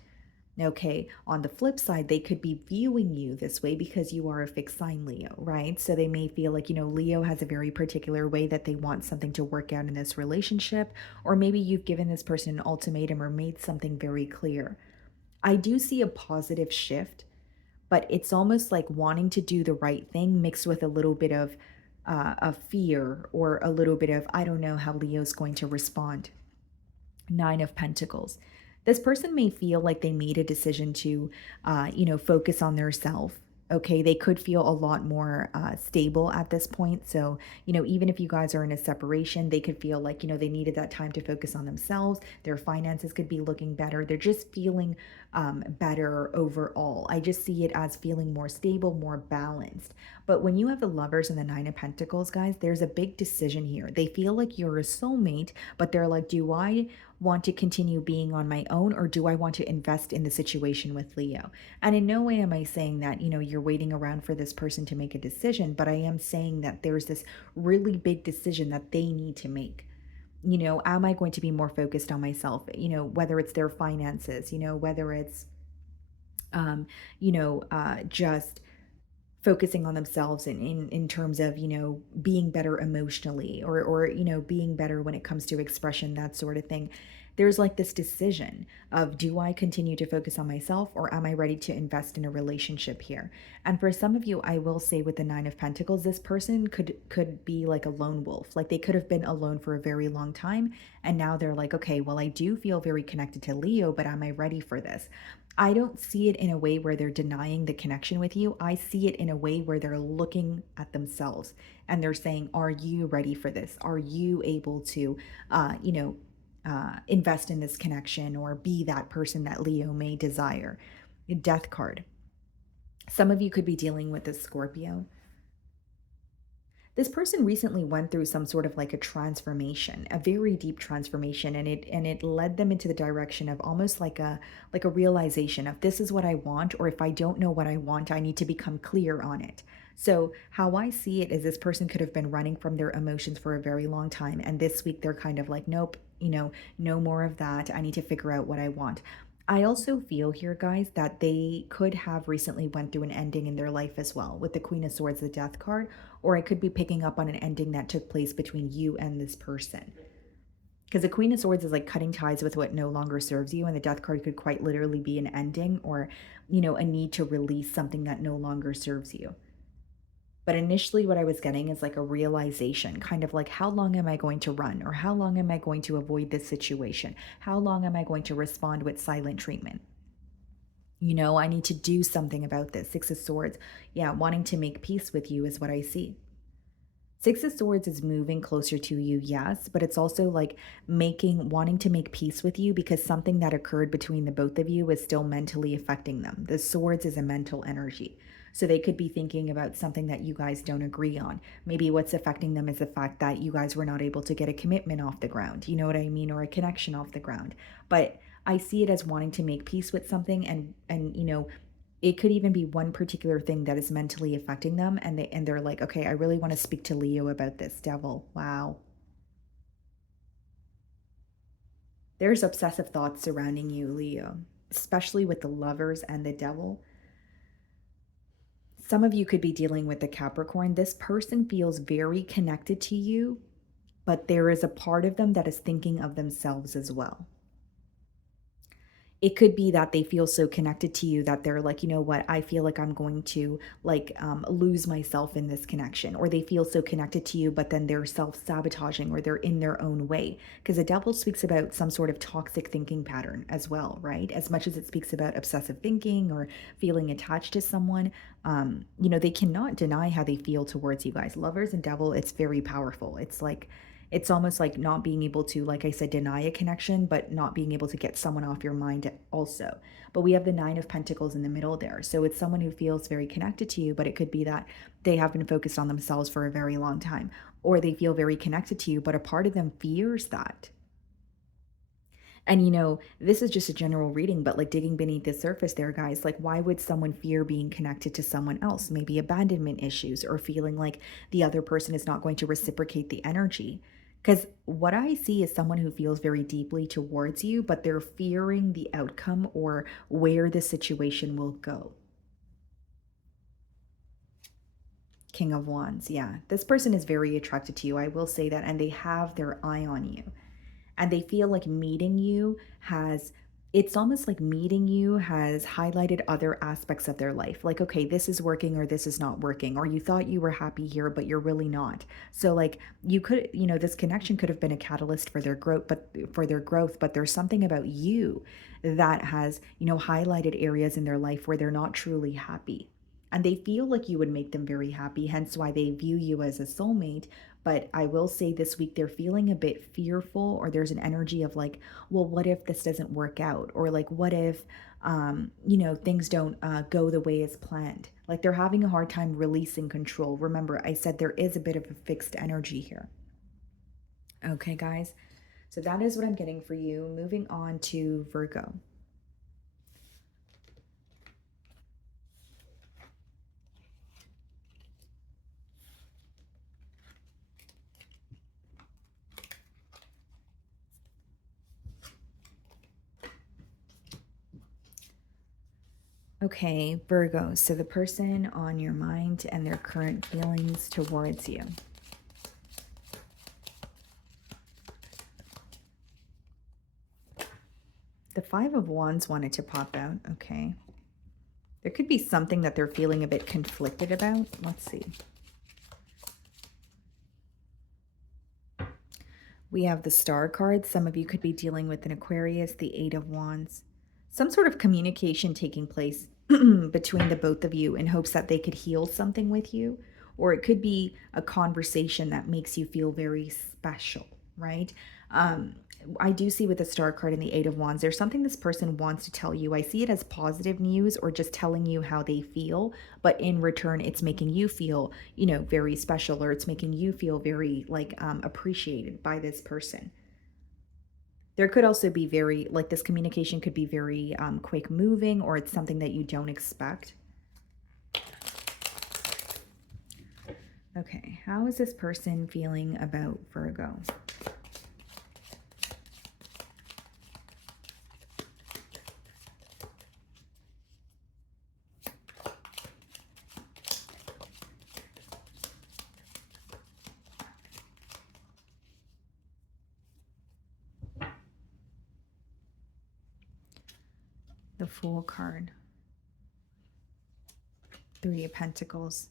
Okay, on the flip side, they could be viewing you this way because you are a fixed sign Leo, right? So they may feel like, Leo has a very particular way that they want something to work out in this relationship, or maybe you've given this person an ultimatum or made something very clear. I do see a positive shift, but it's almost like wanting to do the right thing mixed with a little bit of fear or a little bit of, I don't know how Leo's going to respond. Nine of Pentacles. This person may feel like they made a decision to, focus on their self. Okay, they could feel a lot more stable at this point. So, even if you guys are in a separation, they could feel like, they needed that time to focus on themselves. Their finances could be looking better. They're just feeling better overall. I just see it as feeling more stable, more balanced. But when you have the Lovers and the Nine of Pentacles, guys, there's a big decision here. They feel like you're a soulmate, but they're like, do I want to continue being on my own, or do I want to invest in the situation with Leo? And in no way am I saying that, you're waiting around for this person to make a decision, but I am saying that there's this really big decision that they need to make. Am I going to be more focused on myself? Whether it's their finances, whether it's, just focusing on themselves in terms of being better emotionally, or being better when it comes to expression, that sort of thing. There's like this decision of, do I continue to focus on myself, or am I ready to invest in a relationship here? And for some of you, I will say with the Nine of Pentacles, this person could be like a lone wolf. Like they could have been alone for a very long time, and now they're like, okay, well, I do feel very connected to Leo, but am I ready for this? I don't see it in a way where they're denying the connection with you. I see it in a way where they're looking at themselves and they're saying, are you ready for this? Are you able to, invest in this connection, or be that person that Leo may desire? Death card. Some of you could be dealing with a Scorpio. This person recently went through some sort of like a transformation, a very deep transformation, and it led them into the direction of almost like a realization of, this is what I want, or if I don't know what I want, I need to become clear on it. So how I see it is, this person could have been running from their emotions for a very long time, and this week they're kind of like, nope, no more of that. I need to figure out what I want. I also feel here, guys, that they could have recently went through an ending in their life as well, with the Queen of Swords, the Death card, or I could be picking up on an ending that took place between you and this person. Because the Queen of Swords is like cutting ties with what no longer serves you, and the Death card could quite literally be an ending, or, a need to release something that no longer serves you. But initially, what I was getting is like a realization, kind of like, how long am I going to run? Or how long am I going to avoid this situation? How long am I going to respond with silent treatment? I need to do something about this. Six of Swords. Yeah, wanting to make peace with you is what I see. Six of Swords is moving closer to you, yes, but it's also like wanting to make peace with you because something that occurred between the both of you is still mentally affecting them. The Swords is a mental energy. So they could be thinking about something that you guys don't agree on. Maybe what's affecting them is the fact that you guys were not able to get a commitment off the ground, you know what I mean, or a connection off the ground. But I see it as wanting to make peace with something, and it could even be one particular thing that is mentally affecting them, and they're like, okay, I really want to speak to Leo about this. Devil. Wow. There's obsessive thoughts surrounding you, Leo, especially with the Lovers and the Devil. Some of you could be dealing with the Capricorn. This person feels very connected to you, but there is a part of them that is thinking of themselves as well. It could be that they feel so connected to you that they're like, you know what, I feel like I'm going to like lose myself in this connection, or they feel so connected to you, but then they're self-sabotaging or they're in their own way. Because the devil speaks about some sort of toxic thinking pattern as well, right? As much as it speaks about obsessive thinking or feeling attached to someone, you know, they cannot deny how they feel towards you guys. Lovers and devil, it's very powerful. It's like, it's almost like not being able to, like I said, deny a connection, but not being able to get someone off your mind also. But we have the Nine of Pentacles in the middle there. So it's someone who feels very connected to you, but it could be that they have been focused on themselves for a very long time, or they feel very connected to you, but a part of them fears that. And you know, this is just a general reading, but like digging beneath the surface there, guys, like why would someone fear being connected to someone else? Maybe abandonment issues or feeling like the other person is not going to reciprocate the energy. Because what I see is someone who feels very deeply towards you, but they're fearing the outcome or where the situation will go. King of Wands, yeah. This person is very attracted to you, I will say that, and they have their eye on you. And they feel like meeting you has, it's almost like meeting you has highlighted other aspects of their life. Like, okay, this is working or this is not working, or you thought you were happy here, but you're really not. So like you could, you know, this connection could have been a catalyst for their growth, but there's something about you that has, you know, highlighted areas in their life where they're not truly happy. And they feel like you would make them very happy, hence why they view you as a soulmate. But I will say this week they're feeling a bit fearful, or there's an energy of like, well, what if this doesn't work out? Or like, what if, you know, things don't go the way as planned? Like they're having a hard time releasing control. Remember, I said there is a bit of a fixed energy here. Okay, guys. So that is what I'm getting for you. Moving on to Virgo. Okay, Virgo. So the person on your mind and their current feelings towards you. The Five of Wands wanted to pop out. Okay. There could be something that they're feeling a bit conflicted about. Let's see. We have the Star card. Some of you could be dealing with an Aquarius, the Eight of Wands. Some sort of communication taking place between the both of you in hopes that they could heal something with you. Or it could be a conversation that makes you feel very special, right? I do see with the Star card and the Eight of Wands, there's something this person wants to tell you. I see it as positive news or just telling you how they feel, but in return, it's making you feel, you know, very special, or it's making you feel very like appreciated by this person. There could also be very, like this communication could be very quick moving, or it's something that you don't expect. Okay, how is this person feeling about Virgo? The Fool card. Three of Pentacles.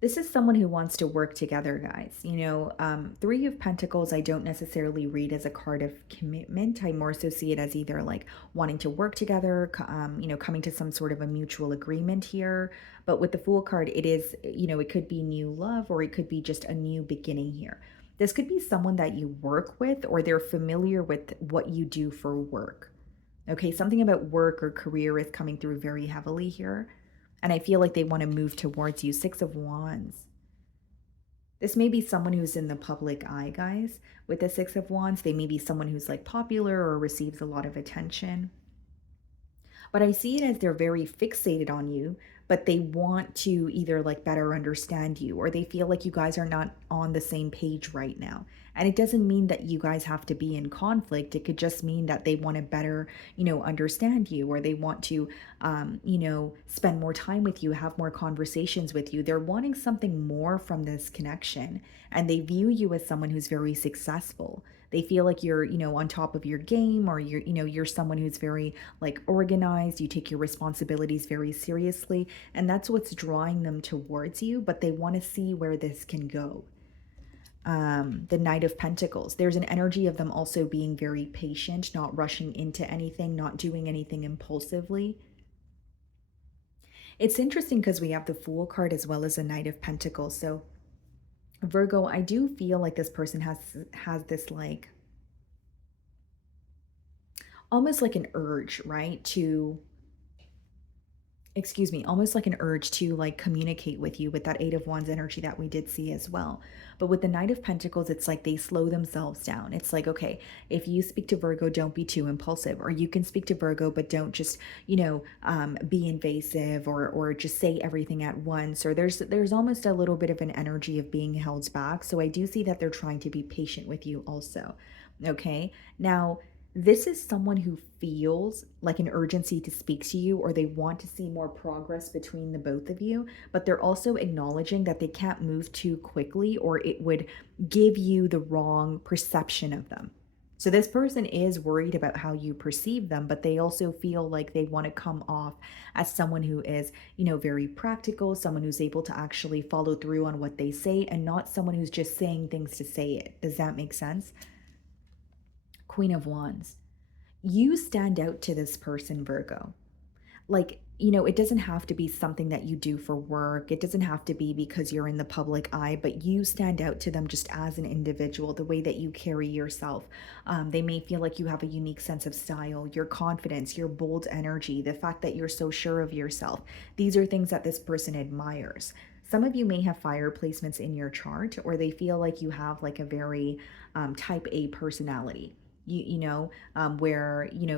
This is someone who wants to work together, guys. You know, Three of Pentacles, I don't necessarily read as a card of commitment. I more so see it as either like wanting to work together, you know, coming to some sort of a mutual agreement here. But with the Fool card, it is, you know, it could be new love, or it could be just a new beginning here. This could be someone that you work with, or they're familiar with what you do for work. Okay, something about work or career is coming through very heavily here. And I feel like they want to move towards you. Six of Wands. This may be someone who's in the public eye, guys. With the Six of Wands, they may be someone who's like popular or receives a lot of attention. But I see it as they're very fixated on you, but they want to either like better understand you, or they feel like you guys are not on the same page right now. And it doesn't mean that you guys have to be in conflict. It could just mean that they want to better, understand you, or they want to, spend more time with you, have more conversations with you. They're wanting something more from this connection, and they view you as someone who's very successful. They feel like you're, on top of your game, or you're someone who's very like organized. You take your responsibilities very seriously, and that's what's drawing them towards you, but they want to see where this can go. The Knight of Pentacles, there's an energy of them also being very patient, not rushing into anything, not doing anything impulsively. It's interesting because we have the Fool card as well as the Knight of Pentacles. So Virgo, I do feel like this person has this like almost like an urge, right? To excuse me, almost like an urge to like communicate with you with that Eight of Wands energy that we did see as well. But with the Knight of Pentacles, it's like they slow themselves down. It's like, okay, if you speak to Virgo, don't be too impulsive, or you can speak to Virgo, but don't just, be invasive, or just say everything at once. Or there's almost a little bit of an energy of being held back. So I do see that they're trying to be patient with you also. Okay. Now, this is someone who feels like an urgency to speak to you, or they want to see more progress between the both of you, but they're also acknowledging that they can't move too quickly, or it would give you the wrong perception of them. So this person is worried about how you perceive them, but they also feel like they want to come off as someone who is, very practical, someone who's able to actually follow through on what they say, and not someone who's just saying things to say it. Does that make sense? Queen of Wands. You stand out to this person, Virgo. Like, it doesn't have to be something that you do for work. It doesn't have to be because you're in the public eye, but you stand out to them just as an individual, the way that you carry yourself. They may feel like you have a unique sense of style, your confidence, your bold energy, the fact that you're so sure of yourself. These are things that this person admires. Some of you may have fire placements in your chart, or they feel like you have like a very type A personality. Where you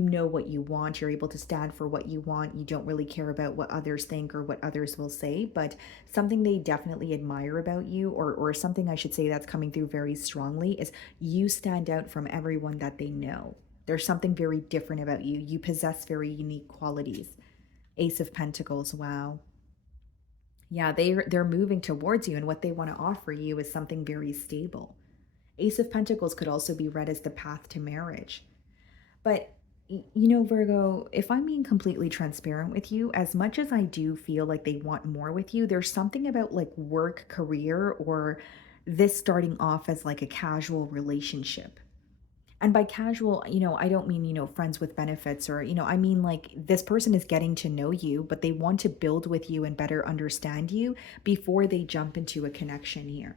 know what you want, you're able to stand for what you want, you don't really care about what others think or what others will say. But something they definitely admire about you, or something I should say that's coming through very strongly, is you stand out from everyone that they know. There's something very different about you. You possess very unique qualities. Ace of Pentacles. Wow. Yeah, they're moving towards you, and what they want to offer you is something very stable. Ace of Pentacles could also be read as the path to marriage. But, Virgo, if I'm being completely transparent with you, as much as I do feel like they want more with you, there's something about like work, career, or this starting off as like a casual relationship. And by casual, I don't mean, friends with benefits, or, I mean like this person is getting to know you, but they want to build with you and better understand you before they jump into a connection here.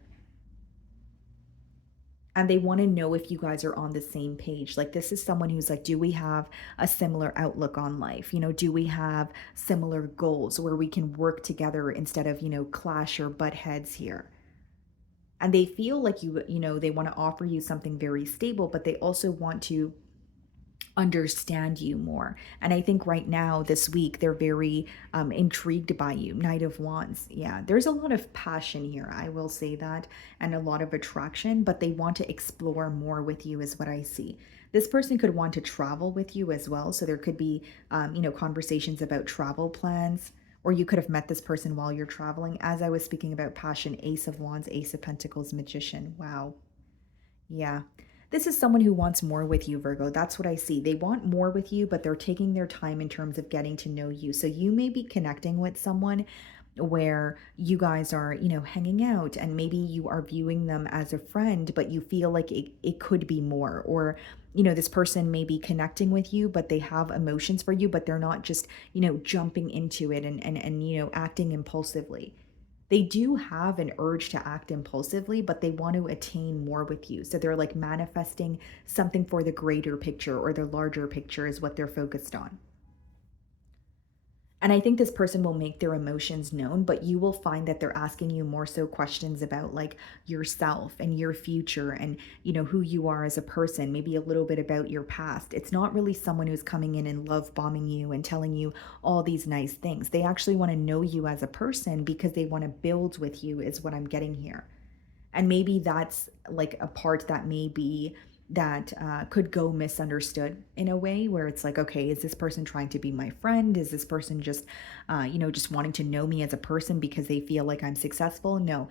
And they want to know if you guys are on the same page. Like, this is someone who's like, do we have a similar outlook on life? Do we have similar goals where we can work together instead of, clash or butt heads here? And they feel like they want to offer you something very stable, but they also want to understand you more. And I think right now, this week, they're very intrigued by you. Knight of Wands. Yeah, there's a lot of passion here, I will say that, and a lot of attraction, but they want to explore more with you is what I see. This person could want to travel with you as well. So there could be, conversations about travel plans, or you could have met this person while you're traveling. As I was speaking about passion, Ace of Wands, Ace of Pentacles, Magician. Wow. Yeah. This is someone who wants more with you, Virgo. That's what I see. They want more with you, but they're taking their time in terms of getting to know you. So you may be connecting with someone where you guys are, hanging out, and maybe you are viewing them as a friend, but you feel like it could be more. Or, this person may be connecting with you, but they have emotions for you, but they're not just, jumping into it and acting impulsively. They do have an urge to act impulsively, but they want to attain more with you. So they're like manifesting something for the greater picture, or the larger picture is what they're focused on. And I think this person will make their emotions known, but you will find that they're asking you more so questions about like yourself and your future and, who you are as a person, maybe a little bit about your past. It's not really someone who's coming in and love bombing you and telling you all these nice things. They actually want to know you as a person because they want to build with you, is what I'm getting here. And maybe that's like a part that maybe that could go misunderstood in a way where it's like, okay, is this person trying to be my friend? Is this person just just wanting to know me as a person because they feel like I'm successful? No,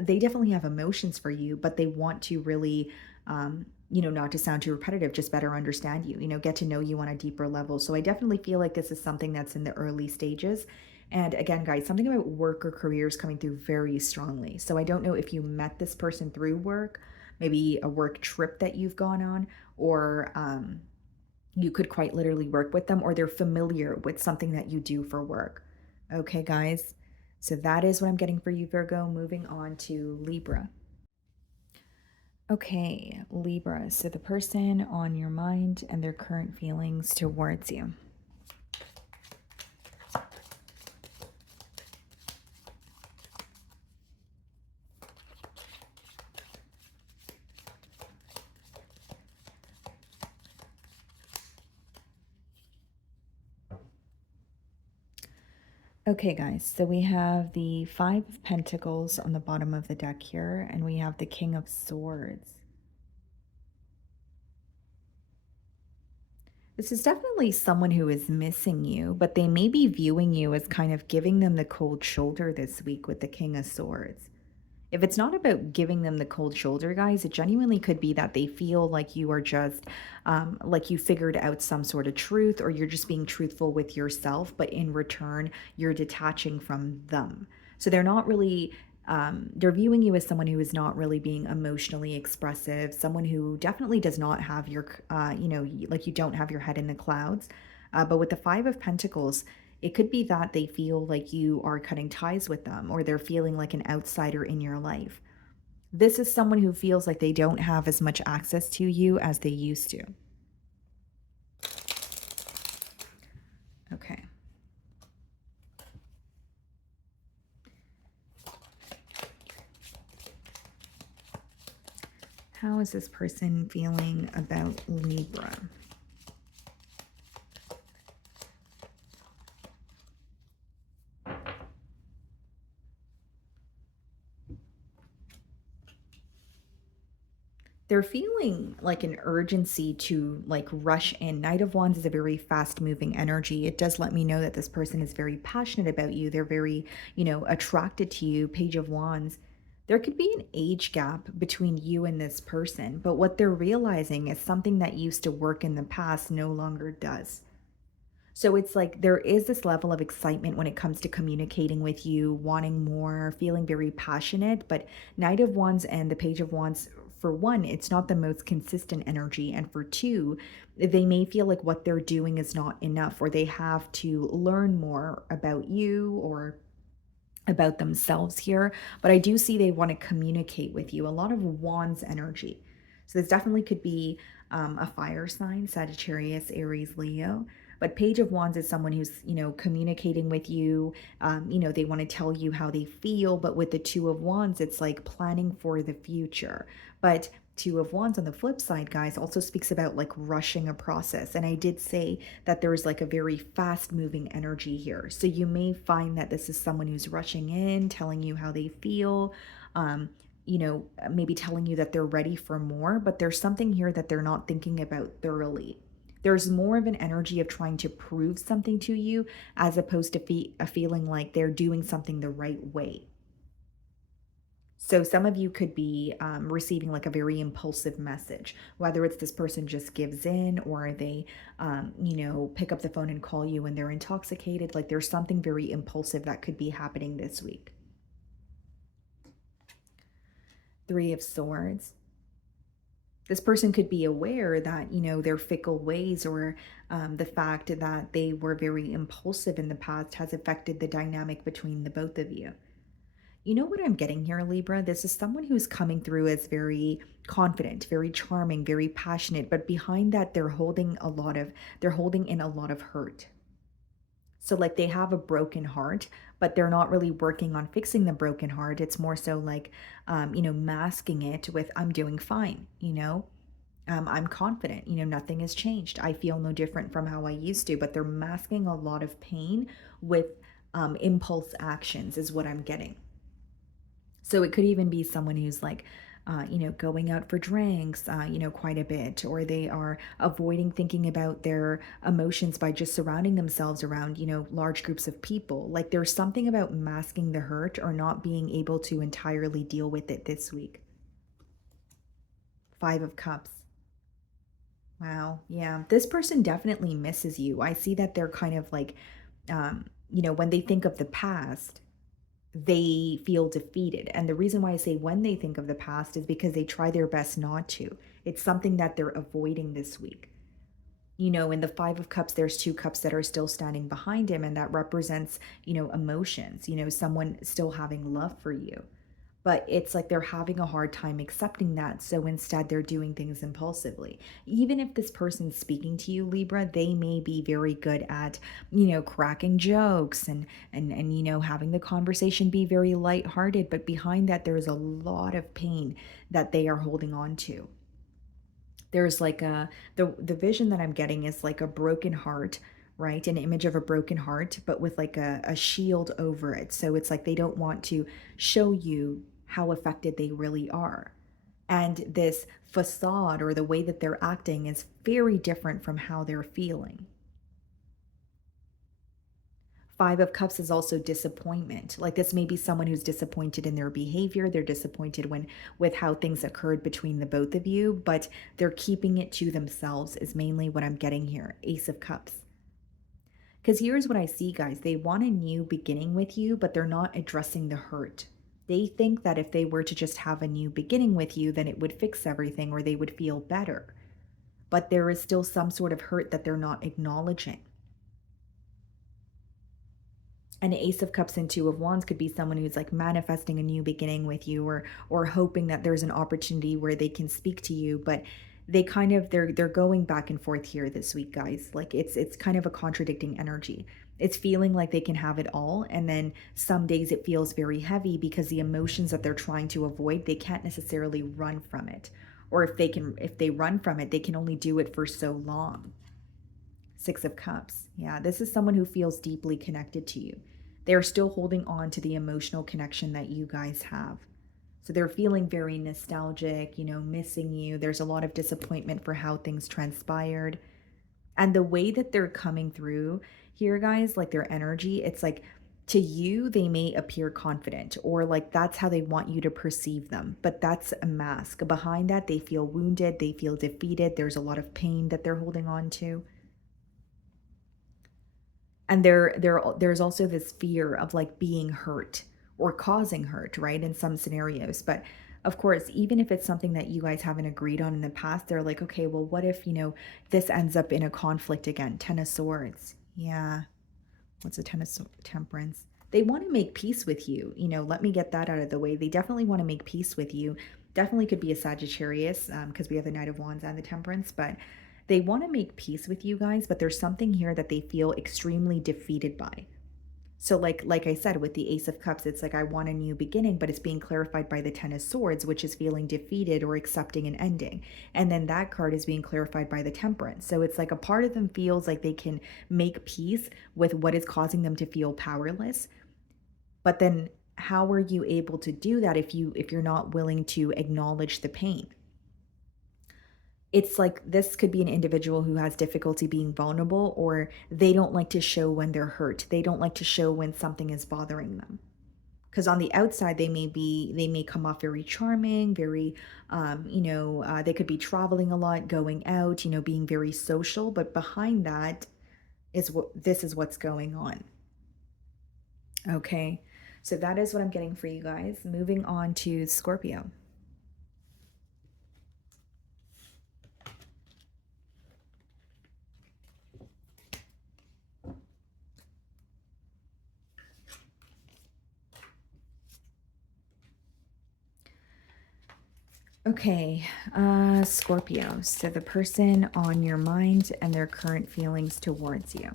they definitely have emotions for you, but they want to really not to sound too repetitive, just better understand you, get to know you on a deeper level. So I definitely feel like this is something that's in the early stages. And again, guys, something about work or careers coming through very strongly. So I don't know if you met this person through work, maybe a work trip that you've gone on, or you could quite literally work with them, or they're familiar with something that you do for work. Okay, guys. So that is what I'm getting for you, Virgo. Moving on to Libra. Okay, Libra. So the person on your mind and their current feelings towards you. Okay, guys, so we have the Five of Pentacles on the bottom of the deck here, and we have the King of Swords. This is definitely someone who is missing you, but they may be viewing you as kind of giving them the cold shoulder this week with the King of Swords. If it's not about giving them the cold shoulder, guys, it genuinely could be that they feel like you are just, like you figured out some sort of truth, or you're just being truthful with yourself, but in return, you're detaching from them. So they're not really, they're viewing you as someone who is not really being emotionally expressive, someone who definitely does not have your, like you don't have your head in the clouds. But with the Five of Pentacles, it could be that they feel like you are cutting ties with them, or they're feeling like an outsider in your life. This is someone who feels like they don't have as much access to you as they used to. Okay. How is this person feeling about Libra? They're feeling like an urgency to like rush in. Knight of Wands is a very fast moving energy. It does let me know that this person is very passionate about you. They're very, attracted to you. Page of Wands. There could be an age gap between you and this person, but what they're realizing is something that used to work in the past no longer does. So it's like there is this level of excitement when it comes to communicating with you, wanting more, feeling very passionate. But Knight of Wands and the Page of Wands, for one, it's not the most consistent energy. And for two, they may feel like what they're doing is not enough, or they have to learn more about you or about themselves here. But I do see they want to communicate with you. A lot of Wands energy. So this definitely could be a fire sign, Sagittarius, Aries, Leo. But Page of Wands is someone who's, communicating with you. They want to tell you how they feel. But with the Two of Wands, it's like planning for the future. But Two of Wands on the flip side, guys, also speaks about like rushing a process. And I did say that there's like a very fast moving energy here. So you may find that this is someone who's rushing in, telling you how they feel, maybe telling you that they're ready for more, but there's something here that they're not thinking about thoroughly. There's more of an energy of trying to prove something to you as opposed to a feeling like they're doing something the right way. So some of you could be receiving like a very impulsive message, whether it's this person just gives in, or they, pick up the phone and call you when they're intoxicated. Like there's something very impulsive that could be happening this week. Three of Swords. This person could be aware that, their fickle ways, or the fact that they were very impulsive in the past has affected the dynamic between the both of you. You know what I'm getting here, Libra? This is someone who's coming through as very confident, very charming, very passionate, but behind that they're holding in a lot of hurt. So like they have a broken heart, but they're not really working on fixing the broken heart. It's more so like, masking it with, I'm doing fine, I'm confident, nothing has changed. I feel no different from how I used to, but they're masking a lot of pain with impulse actions, is what I'm getting. So it could even be someone who's like, going out for drinks, quite a bit, or they are avoiding thinking about their emotions by just surrounding themselves around, large groups of people. Like there's something about masking the hurt or not being able to entirely deal with it this week. 5 of Cups. Wow. Yeah. This person definitely misses you. I see that they're kind of like, when they think of the past, they feel defeated. And the reason why I say when they think of the past is because they try their best not to. It's something that they're avoiding this week. In the 5 of Cups, there's 2 cups that are still standing behind him, and that represents, emotions, someone still having love for you. But it's like they're having a hard time accepting that. So instead, they're doing things impulsively. Even if this person's speaking to you, Libra, they may be very good at, cracking jokes and having the conversation be very lighthearted. But behind that, there's a lot of pain that they are holding on to. There's like the vision that I'm getting is like a broken heart, right? An image of a broken heart, but with like a shield over it. So it's like they don't want to show you how affected they really are. And this facade or the way that they're acting is very different from how they're feeling. 5 of Cups is also disappointment. Like this may be someone who's disappointed in their behavior. They're disappointed with how things occurred between the both of you, but they're keeping it to themselves is mainly what I'm getting here. Ace of Cups. Because here's what I see, guys. They want a new beginning with you, but they're not addressing the hurt. They think that if they were to just have a new beginning with you, then it would fix everything or they would feel better. But there is still some sort of hurt that they're not acknowledging. An Ace of Cups and Two of Wands could be someone who's like manifesting a new beginning with you, or hoping that there's an opportunity where they can speak to you, but they kind of they're going back and forth here this week, guys. Like it's kind of a contradicting energy. It's feeling like they can have it all, and then some days it feels very heavy because the emotions that they're trying to avoid, they can't necessarily run from it. Or if they run from it, they can only do it for so long. 6 of Cups. Yeah, this is someone who feels deeply connected to you. They're still holding on to the emotional connection that you guys have. So they're feeling very nostalgic, missing you. There's a lot of disappointment for how things transpired. And the way that they're coming through here, guys, like their energy, it's like to you, they may appear confident, or like that's how they want you to perceive them. But that's a mask. Behind that, they feel wounded, they feel defeated. There's a lot of pain that they're holding on to. And there's also this fear of like being hurt or causing hurt, right, in some scenarios. But of course, even if it's something that you guys haven't agreed on in the past, they're like, okay, well, what if, this ends up in a conflict again? 10 of Swords. Yeah. What's a Temperance? They want to make peace with you. Let me get that out of the way. They definitely want to make peace with you. Definitely could be a Sagittarius, because we have the Knight of Wands and the Temperance, but they want to make peace with you guys, but there's something here that they feel extremely defeated by. So like I said, with the Ace of Cups, it's like I want a new beginning, but it's being clarified by the 10 of Swords, which is feeling defeated or accepting an ending. And then that card is being clarified by the Temperance. So it's like a part of them feels like they can make peace with what is causing them to feel powerless. But then how are you able to do that if you're not willing to acknowledge the pain? It's like this could be an individual who has difficulty being vulnerable, or they don't like to show when they're hurt. They don't like to show when something is bothering them. Because on the outside, they may come off very charming, very, they could be traveling a lot, going out, being very social. But behind that this is what's going on. Okay, so that is what I'm getting for you guys. Moving on to Scorpio. Okay, Scorpio. So the person on your mind and their current feelings towards you.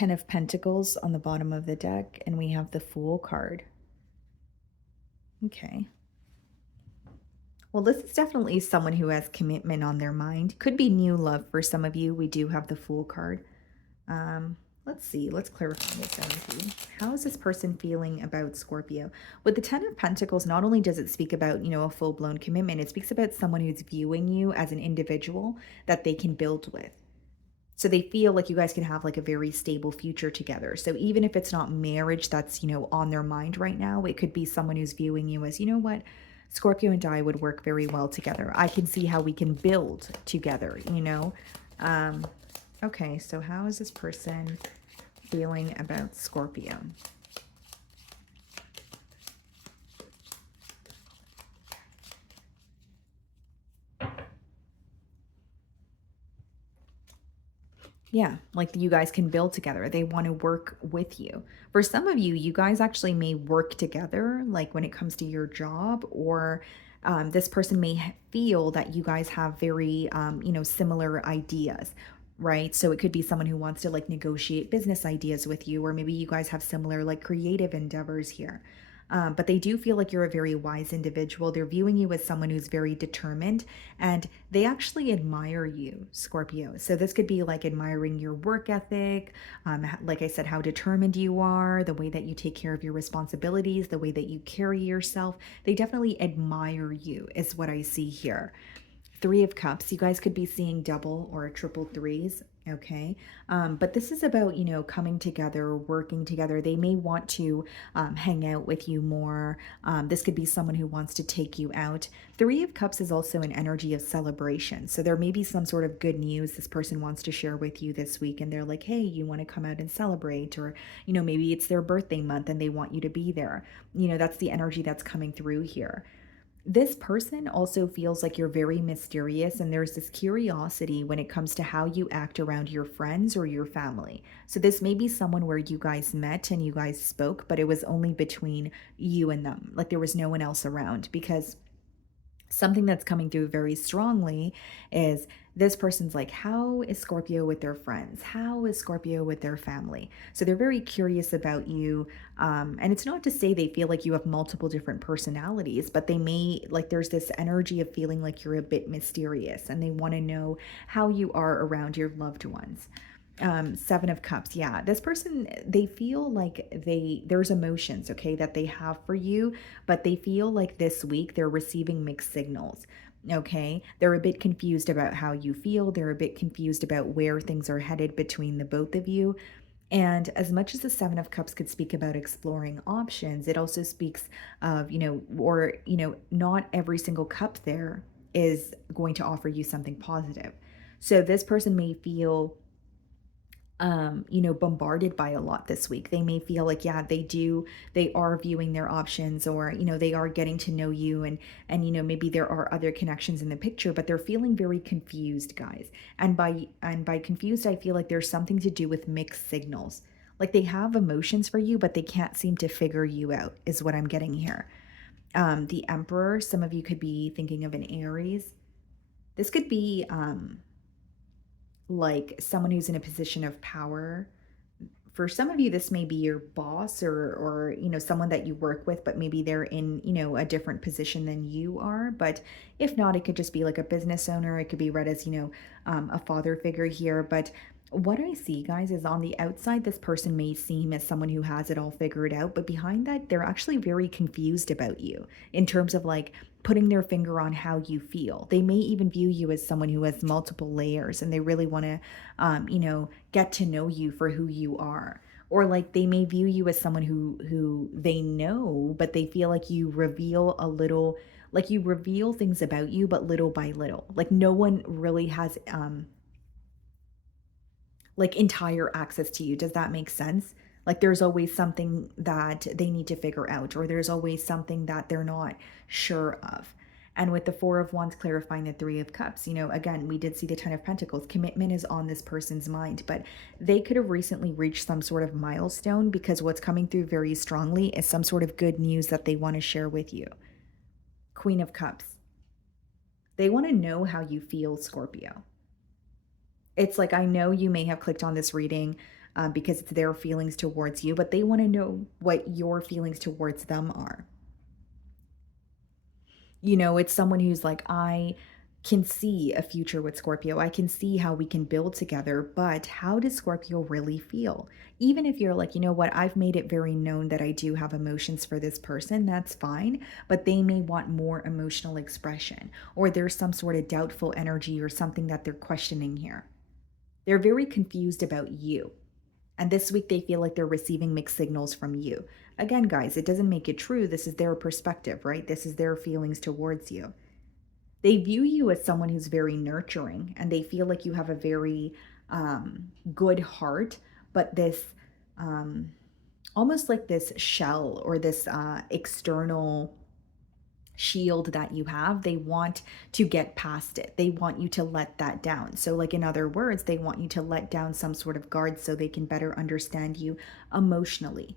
Ten of Pentacles on the bottom of the deck, and we have the Fool card. Okay. Well, this is definitely someone who has commitment on their mind. Could be new love for some of you. We do have the Fool card. Let's see. Let's clarify this energy. How is this person feeling about Scorpio? With the Ten of Pentacles, not only does it speak about, you know, a full-blown commitment, it speaks about someone who's viewing you as an individual that they can build with. So they feel like you guys can have like a very stable future together. So even if it's not marriage that's, you know, on their mind right now, it could be someone who's viewing you as, you know what, Scorpio and I would work very well together. I can see how we can build together, you know. Okay, so how is this person feeling about Scorpio? Yeah, like you guys can build together. They want to work with you. For some of you, you guys actually may work together, like when it comes to your job, or this person may feel that you guys have very, you know, similar ideas, right? So it could be someone who wants to like negotiate business ideas with you, or maybe you guys have similar like creative endeavors here. But they do feel like you're a very wise individual. They're viewing you as someone who's very determined, and they actually admire you, Scorpio. So this could be like admiring your work ethic, like I said, how determined you are, the way that you take care of your responsibilities, the way that you carry yourself. They definitely admire you, is what I see here. Three of Cups. You guys could be seeing double or triple threes. Okay. But this is about, you know, coming together, working together. They may want to hang out with you more. This could be someone who wants to take you out. Three of Cups is also an energy of celebration. So there may be some sort of good news this person wants to share with you this week. And they're like, hey, you want to come out and celebrate? Or, you know, maybe it's their birthday month and they want you to be there. You know, that's the energy that's coming through here. This person also feels like you're very mysterious, and there's this curiosity when it comes to how you act around your friends or your family. So this may be someone where you guys met and you guys spoke, but it was only between you and them. Like there was no one else around, because something that's coming through very strongly is this person's like, how is Scorpio with their friends? How is Scorpio with their family? So they're very curious about you. And it's not to say they feel like you have multiple different personalities, but they may, like, there's this energy of feeling like you're a bit mysterious and they want to know how you are around your loved ones. Seven of Cups. Yeah, this person, they feel like there's emotions, okay, that they have for you, but they feel like this week they're receiving mixed signals. Okay, they're a bit confused about how you feel. They're a bit confused about where things are headed between the both of you. And as much as the Seven of Cups could speak about exploring options, it also speaks of, you know, or, you know, not every single cup there is going to offer you something positive. So this person may feel you know, bombarded by a lot this week. They may feel like, yeah, they are viewing their options, or, you know, they are getting to know you, you know, maybe there are other connections in the picture, but they're feeling very confused, guys. And by confused, I feel like there's something to do with mixed signals. Like they have emotions for you, but they can't seem to figure you out, is what I'm getting here. The Emperor, some of you could be thinking of an Aries. This could be like someone who's in a position of power. For some of you, this may be your boss, or you know, someone that you work with, but maybe they're in, you know, a different position than you are. But if not, it could just be like a business owner. It could be read as, you know, a father figure here. But what I see, guys, is on the outside, this person may seem as someone who has it all figured out, but behind that, they're actually very confused about you in terms of like putting their finger on how you feel. They may even view you as someone who has multiple layers, and they really want to, you know, get to know you for who you are. Or like they may view you as someone who they know, but they feel like you reveal a little, like you reveal things about you, but little by little. Like no one really has like entire access to you. Does that make sense? Like there's always something that they need to figure out, or there's always something that they're not sure of. And with the Four of Wands clarifying the Three of Cups, you know, again, we did see the Ten of Pentacles. Commitment is on this person's mind, but they could have recently reached some sort of milestone, because what's coming through very strongly is some sort of good news that they want to share with you. Queen of Cups. They want to know how you feel, Scorpio. It's like, I know you may have clicked on this reading because it's their feelings towards you, but they want to know what your feelings towards them are. You know, it's someone who's like, I can see a future with Scorpio. I can see how we can build together, but how does Scorpio really feel? Even if you're like, you know what, I've made it very known that I do have emotions for this person, that's fine, but they may want more emotional expression, or there's some sort of doubtful energy or something that they're questioning here. They're very confused about you. And this week they feel like they're receiving mixed signals from you. Again, guys, it doesn't make it true. This is their perspective, right? This is their feelings towards you. They view you as someone who's very nurturing, and they feel like you have a very good heart, but this um, almost like this shell or this external shield that you have, they want to get past it. They want you to let that down. So, like in other words, they want you to let down some sort of guard so they can better understand you emotionally.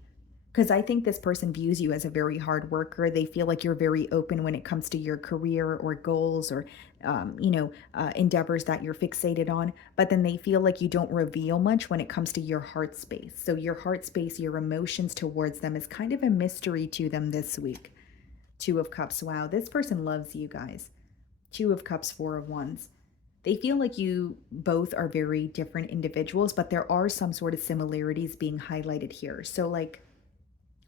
Because I think this person views you as a very hard worker. They feel like you're very open when it comes to your career or goals or, endeavors that you're fixated on. But then they feel like you don't reveal much when it comes to your heart space. So, your heart space, your emotions towards them is kind of a mystery to them this week. Two of Cups. Wow, this person loves you guys. Two of Cups, Four of Wands. They feel like you both are very different individuals, but there are some sort of similarities being highlighted here. So, like,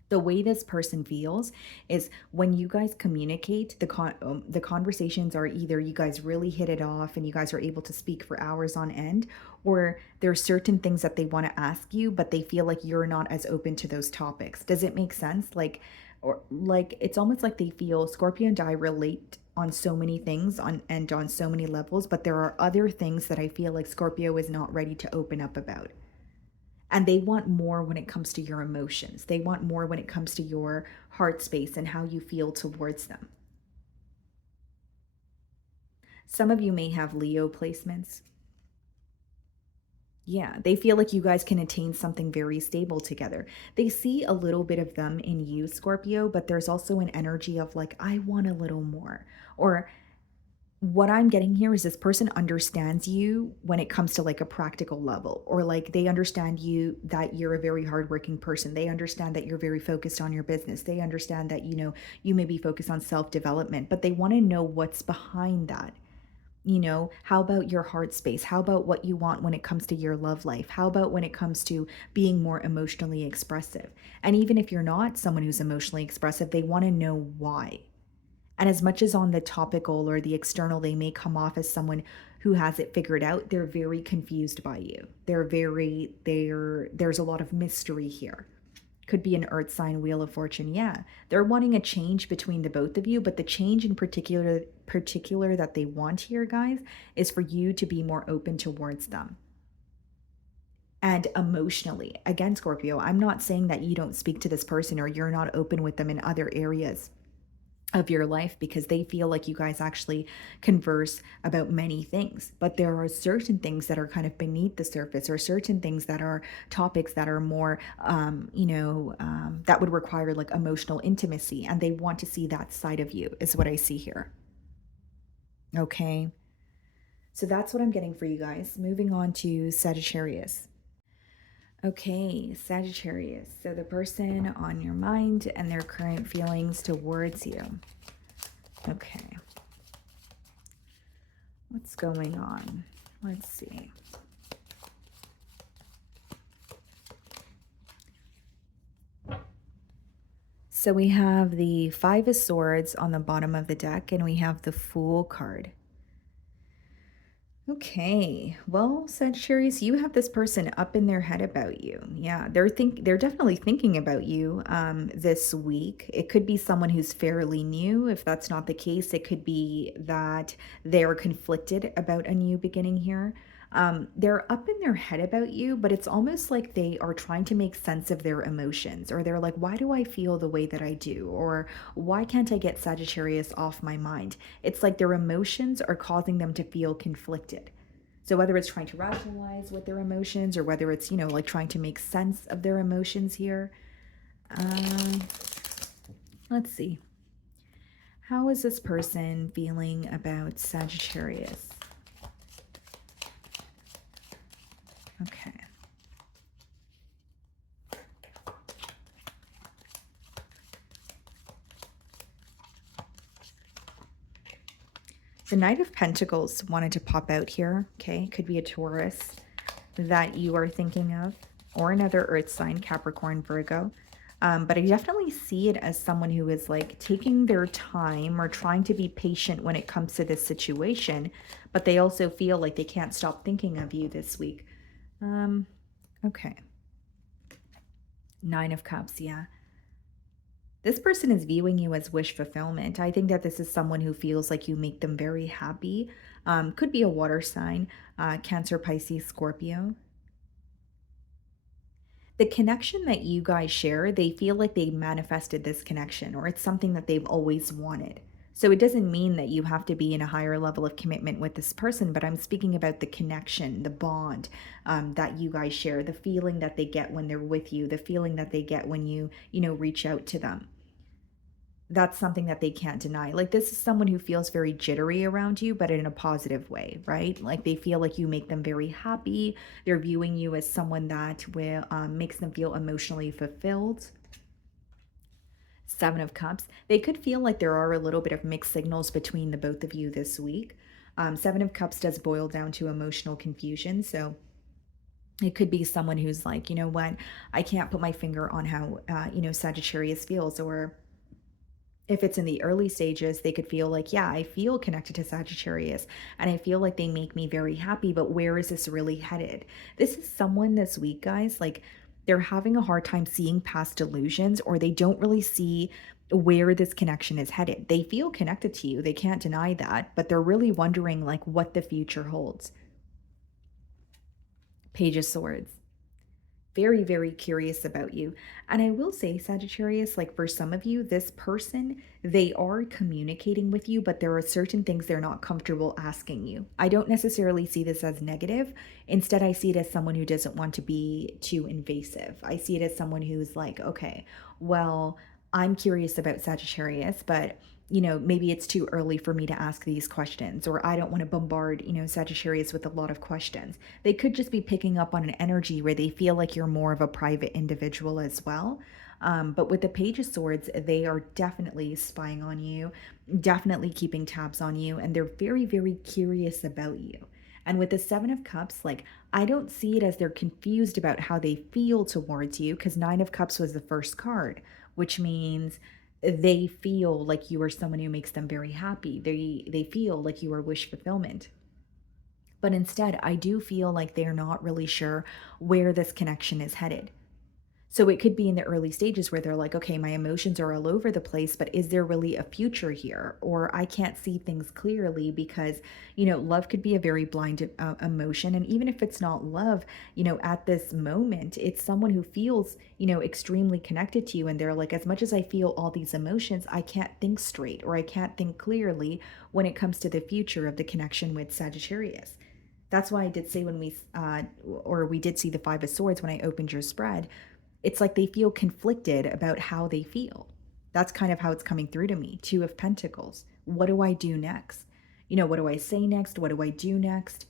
the way this person feels is when you guys communicate, the conversations are either you guys really hit it off and you guys are able to speak for hours on end, or there are certain things that they want to ask you, but they feel like you're not as open to those topics. Does it make sense? Like, or like it's almost like they feel Scorpio and I relate on so many things on so many levels, but there are other things that I feel like Scorpio is not ready to open up about. And they want more when it comes to your emotions. They want more when it comes to your heart space and how you feel towards them. Some of you may have Leo placements. Yeah, they feel like you guys can attain something very stable together. They see a little bit of them in you, Scorpio, but there's also an energy of like, I want a little more. Or what I'm getting here is this person understands you when it comes to like a practical level, or like they understand you that you're a very hardworking person. They understand that you're very focused on your business. They understand that, you know, you may be focused on self development, but they want to know what's behind that. You know, how about your heart space? How about what you want when it comes to your love life? How about when it comes to being more emotionally expressive? And even if you're not someone who's emotionally expressive, they want to know why. And as much as on the topical or the external, they may come off as someone who has it figured out, they're very confused by you. There's a lot of mystery here. Could be an earth sign, wheel of fortune. Yeah. They're wanting a change between the both of you, but the change in particular that they want here, guys, is for you to be more open towards them. And emotionally, again, Scorpio, I'm not saying that you don't speak to this person or you're not open with them in other areas of your life, because they feel like you guys actually converse about many things, but there are certain things that are kind of beneath the surface, or certain things that are topics that are more that would require like emotional intimacy, and they want to see that side of you, is what I see here. Okay, so that's what I'm getting for you guys. Moving on to Sagittarius. Okay, Sagittarius. So the person on your mind and their current feelings towards you. Okay. What's going on? Let's see. So we have the Five of Swords on the bottom of the deck, and we have the Fool card. Okay, well, Sagittarius, you have this person up in their head about you. Yeah, they're definitely thinking about you this week. It could be someone who's fairly new. If that's not the case, it could be that they're conflicted about a new beginning here. They're up in their head about you, but it's almost like they are trying to make sense of their emotions, or they're like, why do I feel the way that I do? Or why can't I get Sagittarius off my mind? It's like their emotions are causing them to feel conflicted. So whether it's trying to rationalize with their emotions, or whether it's, you know, like trying to make sense of their emotions here. Let's see. How is this person feeling about Sagittarius? Okay. The Knight of Pentacles wanted to pop out here. Okay, could be a Taurus that you are thinking of, or another earth sign, Capricorn, Virgo. But I definitely see it as someone who is like taking their time or trying to be patient when it comes to this situation, but they also feel like they can't stop thinking of you this week. Okay. Nine of Cups, yeah. This person is viewing you as wish fulfillment. I think that this is someone who feels like you make them very happy. Could be a water sign, Cancer, Pisces, Scorpio. The connection that you guys share, they feel like they manifested this connection, or it's something that they've always wanted. So it doesn't mean that you have to be in a higher level of commitment with this person, but I'm speaking about the connection, the bond that you guys share, the feeling that they get when they're with you, the feeling that they get when you reach out to them. That's something that they can't deny. Like, this is someone who feels very jittery around you, but in a positive way, right? Like, they feel like you make them very happy. They're viewing you as someone that will makes them feel emotionally fulfilled. Seven of Cups. They could feel like there are a little bit of mixed signals between the both of you this week. Seven of Cups does boil down to emotional confusion. So it could be someone who's like, you know what, I can't put my finger on how, Sagittarius feels, or if it's in the early stages, they could feel like, yeah, I feel connected to Sagittarius and I feel like they make me very happy, but where is this really headed? This is someone this week, guys, like they're having a hard time seeing past delusions, or they don't really see where this connection is headed. They feel connected to you, they can't deny that, but they're really wondering like what the future holds. Page of Swords. Very, very curious about you. And I will say, Sagittarius, like for some of you, this person, they are communicating with you, but there are certain things they're not comfortable asking you. I don't necessarily see this as negative. Instead, I see it as someone who doesn't want to be too invasive. I see it as someone who's like, okay, well, I'm curious about Sagittarius, but maybe it's too early for me to ask these questions, or I don't want to bombard, Sagittarius with a lot of questions. They could just be picking up on an energy where they feel like you're more of a private individual as well. But with the Page of Swords, they are definitely spying on you, definitely keeping tabs on you, and they're very, very curious about you. And with the Seven of Cups, like, I don't see it as they're confused about how they feel towards you, because Nine of Cups was the first card, which means they feel like you are someone who makes them very happy. They feel like you are wish fulfillment. But instead, I do feel like they're not really sure where this connection is headed. So it could be in the early stages where they're like, okay, my emotions are all over the place, but is there really a future here? Or I can't see things clearly because, love could be a very blind emotion. And even if it's not love, at this moment, it's someone who feels, extremely connected to you. And they're like, as much as I feel all these emotions, I can't think straight, or I can't think clearly when it comes to the future of the connection with Sagittarius. That's why I did say when we did see the Five of Swords when I opened your spread, it's like they feel conflicted about how they feel. That's kind of how it's coming through to me. Two of Pentacles. What do I do next? What do I say next? What do I do next?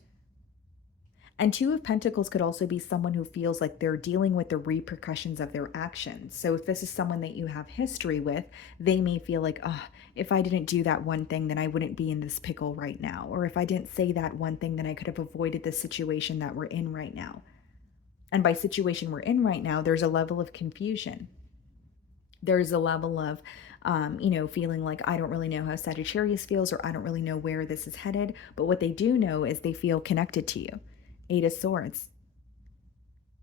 And Two of Pentacles could also be someone who feels like they're dealing with the repercussions of their actions. So if this is someone that you have history with, they may feel like, oh, if I didn't do that one thing, then I wouldn't be in this pickle right now. Or if I didn't say that one thing, then I could have avoided the situation that we're in right now. And by situation we're in right now, there's a level of confusion. There's a level of, feeling like I don't really know how Sagittarius feels, or I don't really know where this is headed. But what they do know is they feel connected to you. Eight of Swords.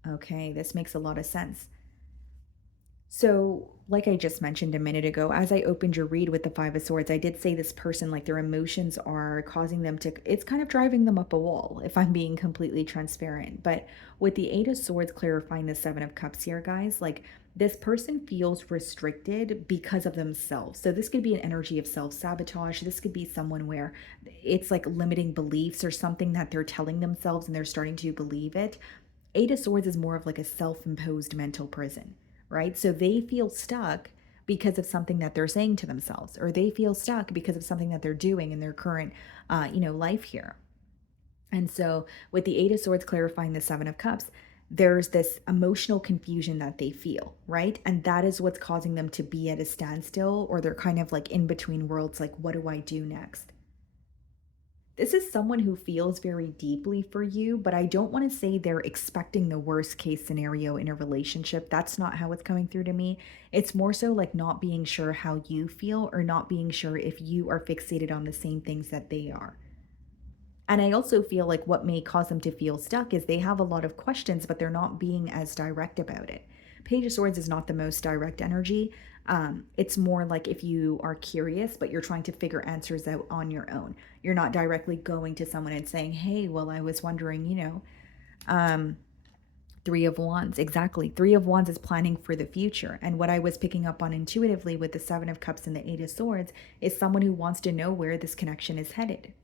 Okay, this makes a lot of sense. So, like I just mentioned a minute ago, as I opened your read with the Five of Swords, I did say this person, like their emotions are causing them to, it's kind of driving them up a wall, if I'm being completely transparent. But with the Eight of Swords clarifying the Seven of Cups here, guys, like this person feels restricted because of themselves. So this could be an energy of self-sabotage. This could be someone where it's like limiting beliefs or something that they're telling themselves and they're starting to believe it. Eight of Swords is more of like a self-imposed mental prison, right? So they feel stuck because of something that they're saying to themselves, or they feel stuck because of something that they're doing in their current, life here. And so with the Eight of Swords clarifying the Seven of Cups, there's this emotional confusion that they feel, right? And that is what's causing them to be at a standstill, or they're kind of like in between worlds, like, what do I do next? This is someone who feels very deeply for you, but I don't want to say they're expecting the worst case scenario in a relationship. That's not how it's coming through to me. It's more so like not being sure how you feel or not being sure if you are fixated on the same things that they are. And I also feel like what may cause them to feel stuck is they have a lot of questions, but they're not being as direct about it. Page of Swords is not the most direct energy. It's more like if you are curious, but you're trying to figure answers out on your own. You're not directly going to someone and saying, hey, well, I was wondering, um, Three of Wands. Exactly. Three of Wands is planning for the future. And what I was picking up on intuitively with the Seven of Cups and the Eight of Swords is someone who wants to know where this connection is headed.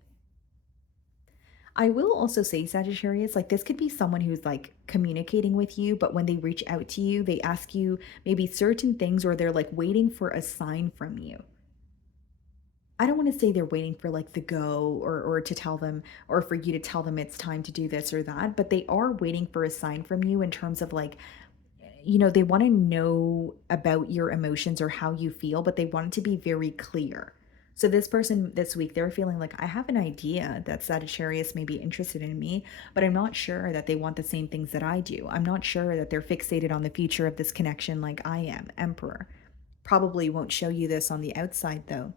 I will also say, Sagittarius, like this could be someone who's like communicating with you, but when they reach out to you, they ask you maybe certain things or they're like waiting for a sign from you. I don't want to say they're waiting for like the go or to tell them or for you to tell them it's time to do this or that, but they are waiting for a sign from you in terms of like, they want to know about your emotions or how you feel, but they want it to be very clear. So this person this week, they're feeling like I have an idea that Sagittarius may be interested in me, but I'm not sure that they want the same things that I do. I'm not sure that they're fixated on the future of this connection like I am, Emperor. Probably won't show you this on the outside though.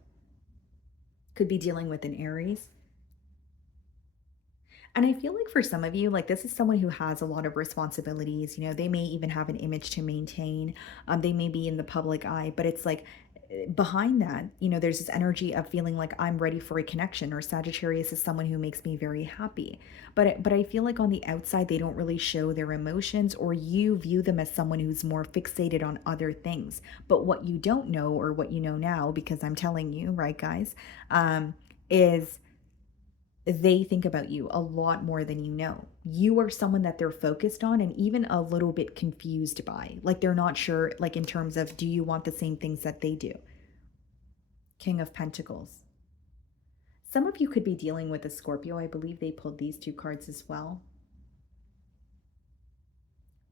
Could be dealing with an Aries. And I feel like for some of you, like this is someone who has a lot of responsibilities. They may even have an image to maintain. They may be in the public eye, but it's like behind that, there's this energy of feeling like I'm ready for a connection, or Sagittarius is someone who makes me very happy. But I feel like on the outside, they don't really show their emotions, or you view them as someone who's more fixated on other things. But what you don't know, or what you know now, because I'm telling you, right, guys, is they think about you a lot more than you know. You are someone that they're focused on and even a little bit confused by. Like they're not sure, like in terms of, do you want the same things that they do? King of Pentacles. Some of you could be dealing with a Scorpio. I believe they pulled these two cards as well.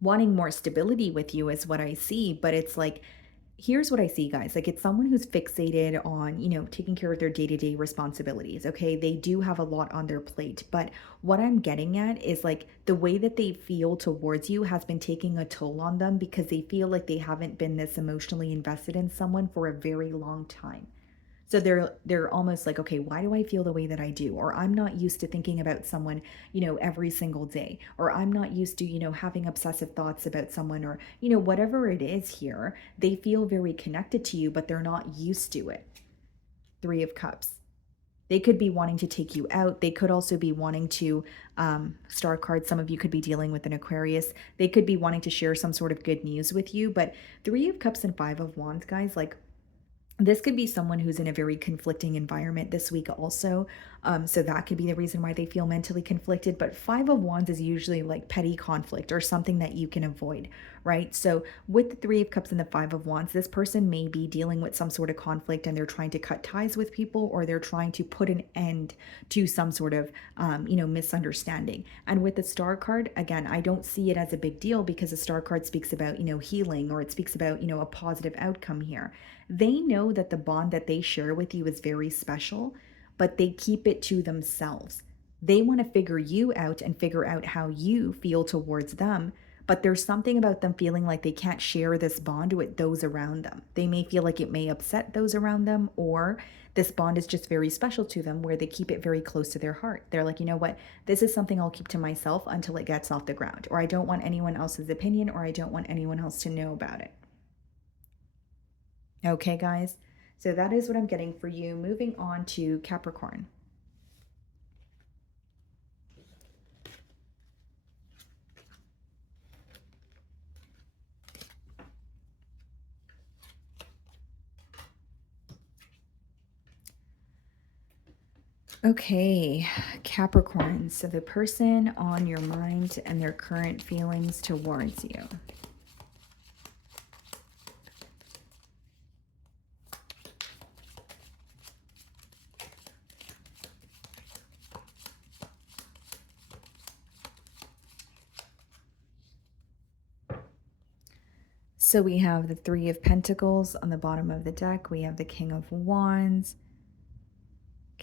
Wanting more stability with you is what I see, but it's like, here's what I see, guys. Like it's someone who's fixated on, taking care of their day-to-day responsibilities. Okay. They do have a lot on their plate, but what I'm getting at is like the way that they feel towards you has been taking a toll on them because they feel like they haven't been this emotionally invested in someone for a very long time. So they're almost like, okay, why do I feel the way that I do? Or I'm not used to thinking about someone, every single day. Or I'm not used to, having obsessive thoughts about someone, or, whatever it is here. They feel very connected to you, but they're not used to it. Three of Cups. They could be wanting to take you out. They could also be wanting to, star card. Some of you could be dealing with an Aquarius. They could be wanting to share some sort of good news with you. But Three of Cups and Five of Wands, guys, like this could be someone who's in a very conflicting environment this week also. So that could be the reason why they feel mentally conflicted. But Five of Wands is usually like petty conflict or something that you can avoid, right? So with the Three of Cups and the Five of Wands, this person may be dealing with some sort of conflict and they're trying to cut ties with people, or they're trying to put an end to some sort of, misunderstanding. And with the Star card, again, I don't see it as a big deal because the Star card speaks about, healing, or it speaks about, a positive outcome here. They know that the bond that they share with you is very special, but they keep it to themselves. They want to figure you out and figure out how you feel towards them, but there's something about them feeling like they can't share this bond with those around them. They may feel like it may upset those around them, or this bond is just very special to them where they keep it very close to their heart. They're like, you know what? This is something I'll keep to myself until it gets off the ground, or I don't want anyone else's opinion, or I don't want anyone else to know about it. Okay, guys. So that is what I'm getting for you. Moving on to Capricorn. Okay, Capricorn. So the person on your mind and their current feelings towards you. So we have the Three of Pentacles on the bottom of the deck. We have the King of Wands.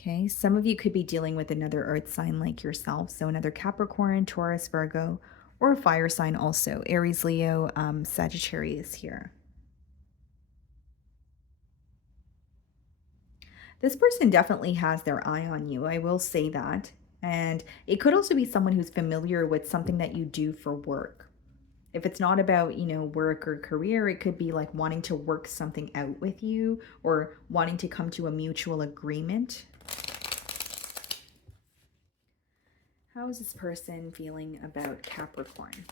Okay, some of you could be dealing with another earth sign like yourself. So another Capricorn, Taurus, Virgo, or a fire sign also. Aries, Leo, Sagittarius here. This person definitely has their eye on you. I will say that. And it could also be someone who's familiar with something that you do for work. If it's not about, work or career, it could be like wanting to work something out with you or wanting to come to a mutual agreement. How is this person feeling about Capricorn?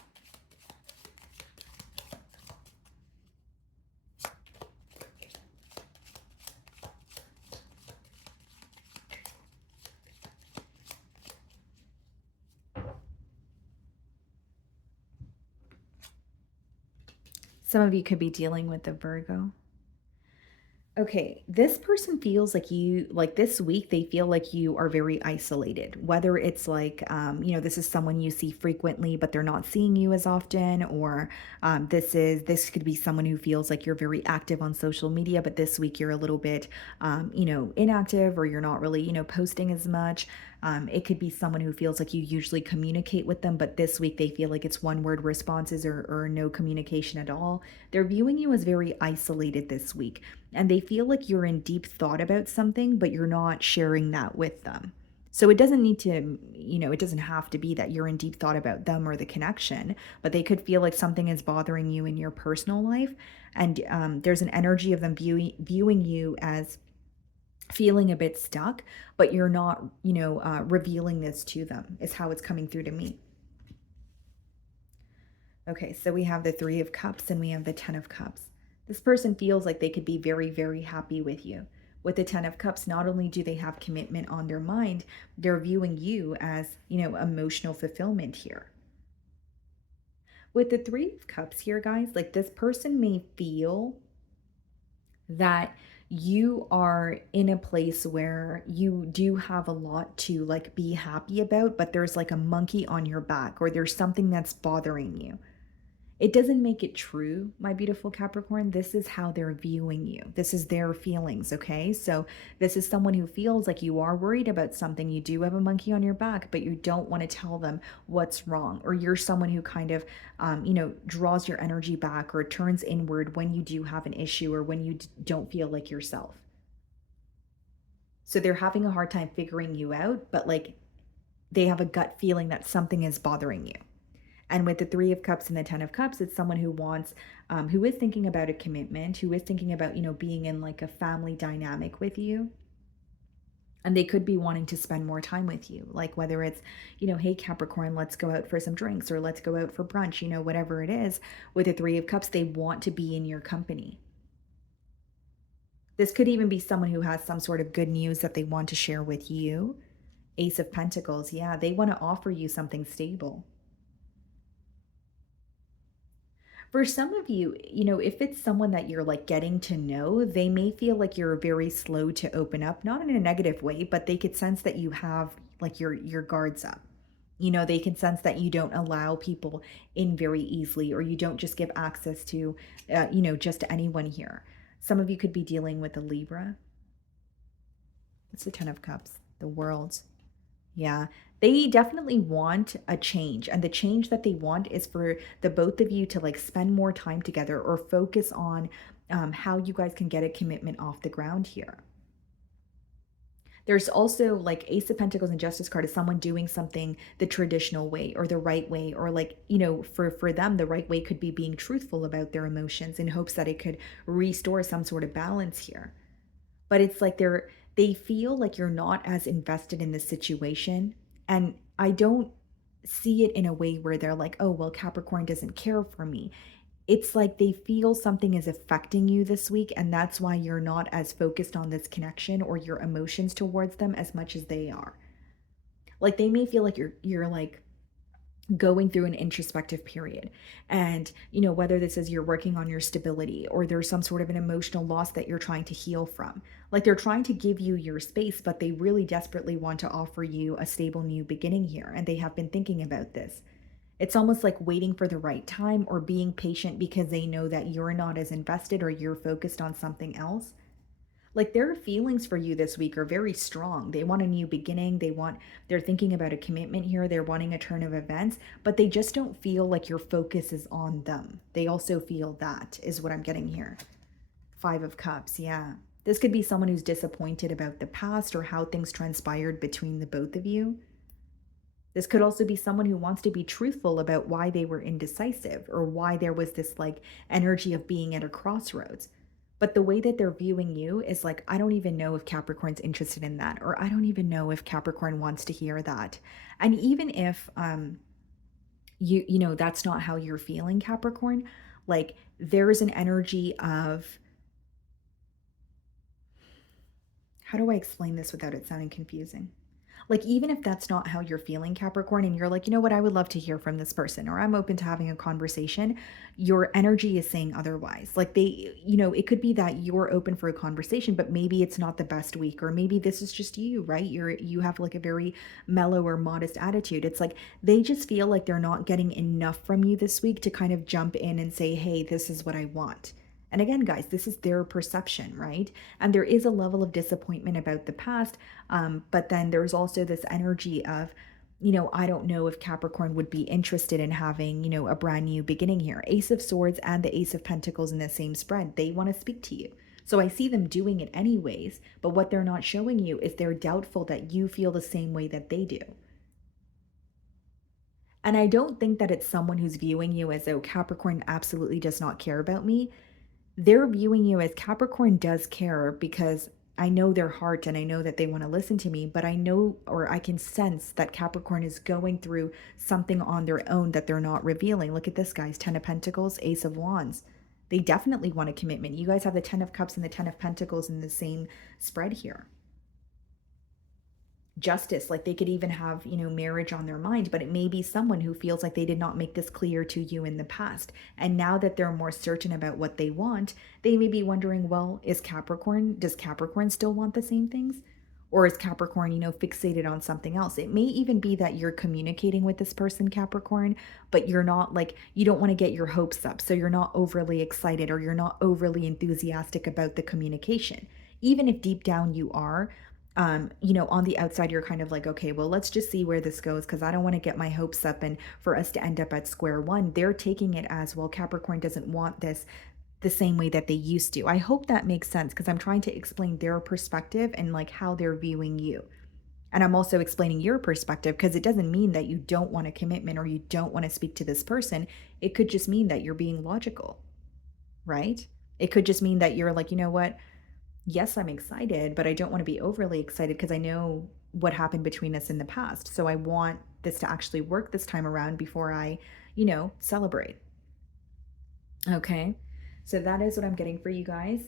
Some of you could be dealing with the Virgo. Okay, this person feels like like this week, they feel like you are very isolated. Whether it's like, this is someone you see frequently, but they're not seeing you as often, or this could be someone who feels like you're very active on social media, but this week you're a little bit, inactive, or you're not really, posting as much. It could be someone who feels like you usually communicate with them, but this week they feel like it's one word responses or no communication at all. They're viewing you as very isolated this week, and they feel like you're in deep thought about something, but you're not sharing that with them. So it doesn't need to, it doesn't have to be that you're in deep thought about them or the connection, but they could feel like something is bothering you in your personal life. And there's an energy of them viewing you as feeling a bit stuck, but you're not, revealing this to them, is how it's coming through to me. Okay, so we have the Three of Cups and we have the Ten of Cups. This person feels like they could be very, very happy with you. With the Ten of Cups, not only do they have commitment on their mind, they're viewing you as, emotional fulfillment here. With the Three of Cups here, guys, like this person may feel that you are in a place where you do have a lot to like be happy about, but there's like a monkey on your back, or there's something that's bothering you. It doesn't make it true, my beautiful Capricorn. This is how they're viewing you. This is their feelings, okay? So this is someone who feels like you are worried about something. You do have a monkey on your back, but you don't want to tell them what's wrong. Or you're someone who kind of, draws your energy back or turns inward when you do have an issue or when you don't feel like yourself. So they're having a hard time figuring you out, but like they have a gut feeling that something is bothering you. And with the Three of Cups and the Ten of Cups, it's someone who wants, who is thinking about a commitment, who is thinking about, being in like a family dynamic with you. And they could be wanting to spend more time with you. Like whether it's, hey, Capricorn, let's go out for some drinks or let's go out for brunch, whatever it is. With the Three of Cups, they want to be in your company. This could even be someone who has some sort of good news that they want to share with you. Ace of Pentacles, yeah, they want to offer you something stable. For some of you, if it's someone that you're like getting to know, they may feel like you're very slow to open up, not in a negative way, but they could sense that you have like your guards up. They can sense that you don't allow people in very easily, or you don't just give access to, just anyone here. Some of you could be dealing with a Libra. It's the Ten of Cups, the World. Yeah, they definitely want a change. And the change that they want is for the both of you to like spend more time together or focus on how you guys can get a commitment off the ground here. There's also like Ace of Pentacles and Justice card is someone doing something the traditional way or the right way, or like, for them, the right way could be being truthful about their emotions in hopes that it could restore some sort of balance here. But it's like they feel like you're not as invested in the situation. And I don't see it in a way where they're like, oh, well, Capricorn doesn't care for me. It's like they feel something is affecting you this week, and that's why you're not as focused on this connection or your emotions towards them as much as they are. Like they may feel like you're like going through an introspective period, and whether this is you're working on your stability or there's some sort of an emotional loss that you're trying to heal from. Like they're trying to give you your space, but they really desperately want to offer you a stable new beginning here, and they have been thinking about this. It's almost like waiting for the right time or being patient because they know that you're not as invested or you're focused on something else. Like their feelings for you this week are very strong. They want a new beginning. They're thinking about a commitment here. They're wanting a turn of events, but they just don't feel like your focus is on them. They also feel that is what I'm getting here. Five of Cups, yeah. This could be someone who's disappointed about the past or how things transpired between the both of you. This could also be someone who wants to be truthful about why they were indecisive or why there was this like energy of being at a crossroads. But the way that they're viewing you is like, I don't even know if Capricorn's interested in that, or I don't even know if Capricorn wants to hear that. And even if you know that's not how you're feeling, Capricorn, like there's an energy of, how do I explain this without it sounding confusing? Like, even if that's not how you're feeling, Capricorn, and you're like, you know what, I would love to hear from this person, or I'm open to having a conversation, your energy is saying otherwise. Like, it could be that you're open for a conversation, but maybe it's not the best week, or maybe this is just you, right? You have like a very mellow or modest attitude. It's like they just feel like they're not getting enough from you this week to kind of jump in and say, hey, this is what I want. And again, guys, this is their perception, right? And there is a level of disappointment about the past, but then there's also this energy of, I don't know if Capricorn would be interested in having, a brand new beginning here. Ace of Swords and the Ace of Pentacles in the same spread. They want to speak to you. So I see them doing it anyways, but what they're not showing you is they're doubtful that you feel the same way that they do. And I don't think that it's someone who's viewing you as, oh, Capricorn absolutely does not care about me. They're viewing you as Capricorn does care because I know their heart and I know that they want to listen to me, but I know, or I can sense that Capricorn is going through something on their own that they're not revealing. Look at this, guys. 10 of Pentacles, Ace of Wands. They definitely want a commitment. You guys have the 10 of Cups and the 10 of Pentacles in the same spread here. Justice, like they could even have, marriage on their mind, but it may be someone who feels like they did not make this clear to you in the past. And now that they're more certain about what they want, they may be wondering, well, does Capricorn still want the same things? Or is Capricorn, fixated on something else? It may even be that you're communicating with this person, Capricorn, but you're not like, you don't want to get your hopes up. So you're not overly excited or you're not overly enthusiastic about the communication. Even if deep down you are, on the outside, you're kind of like, okay, well, let's just see where this goes because I don't want to get my hopes up and for us to end up at square one. They're taking it as, well, Capricorn doesn't want this the same way that they used to. I hope that makes sense because I'm trying to explain their perspective and like how they're viewing you. And I'm also explaining your perspective because it doesn't mean that you don't want a commitment or you don't want to speak to this person. It could just mean that you're being logical, right? It could just mean that you're like, you know what? Yes, I'm excited, but I don't want to be overly excited because I know what happened between us in the past. So I want this to actually work this time around before I, celebrate. Okay. So that is what I'm getting for you guys.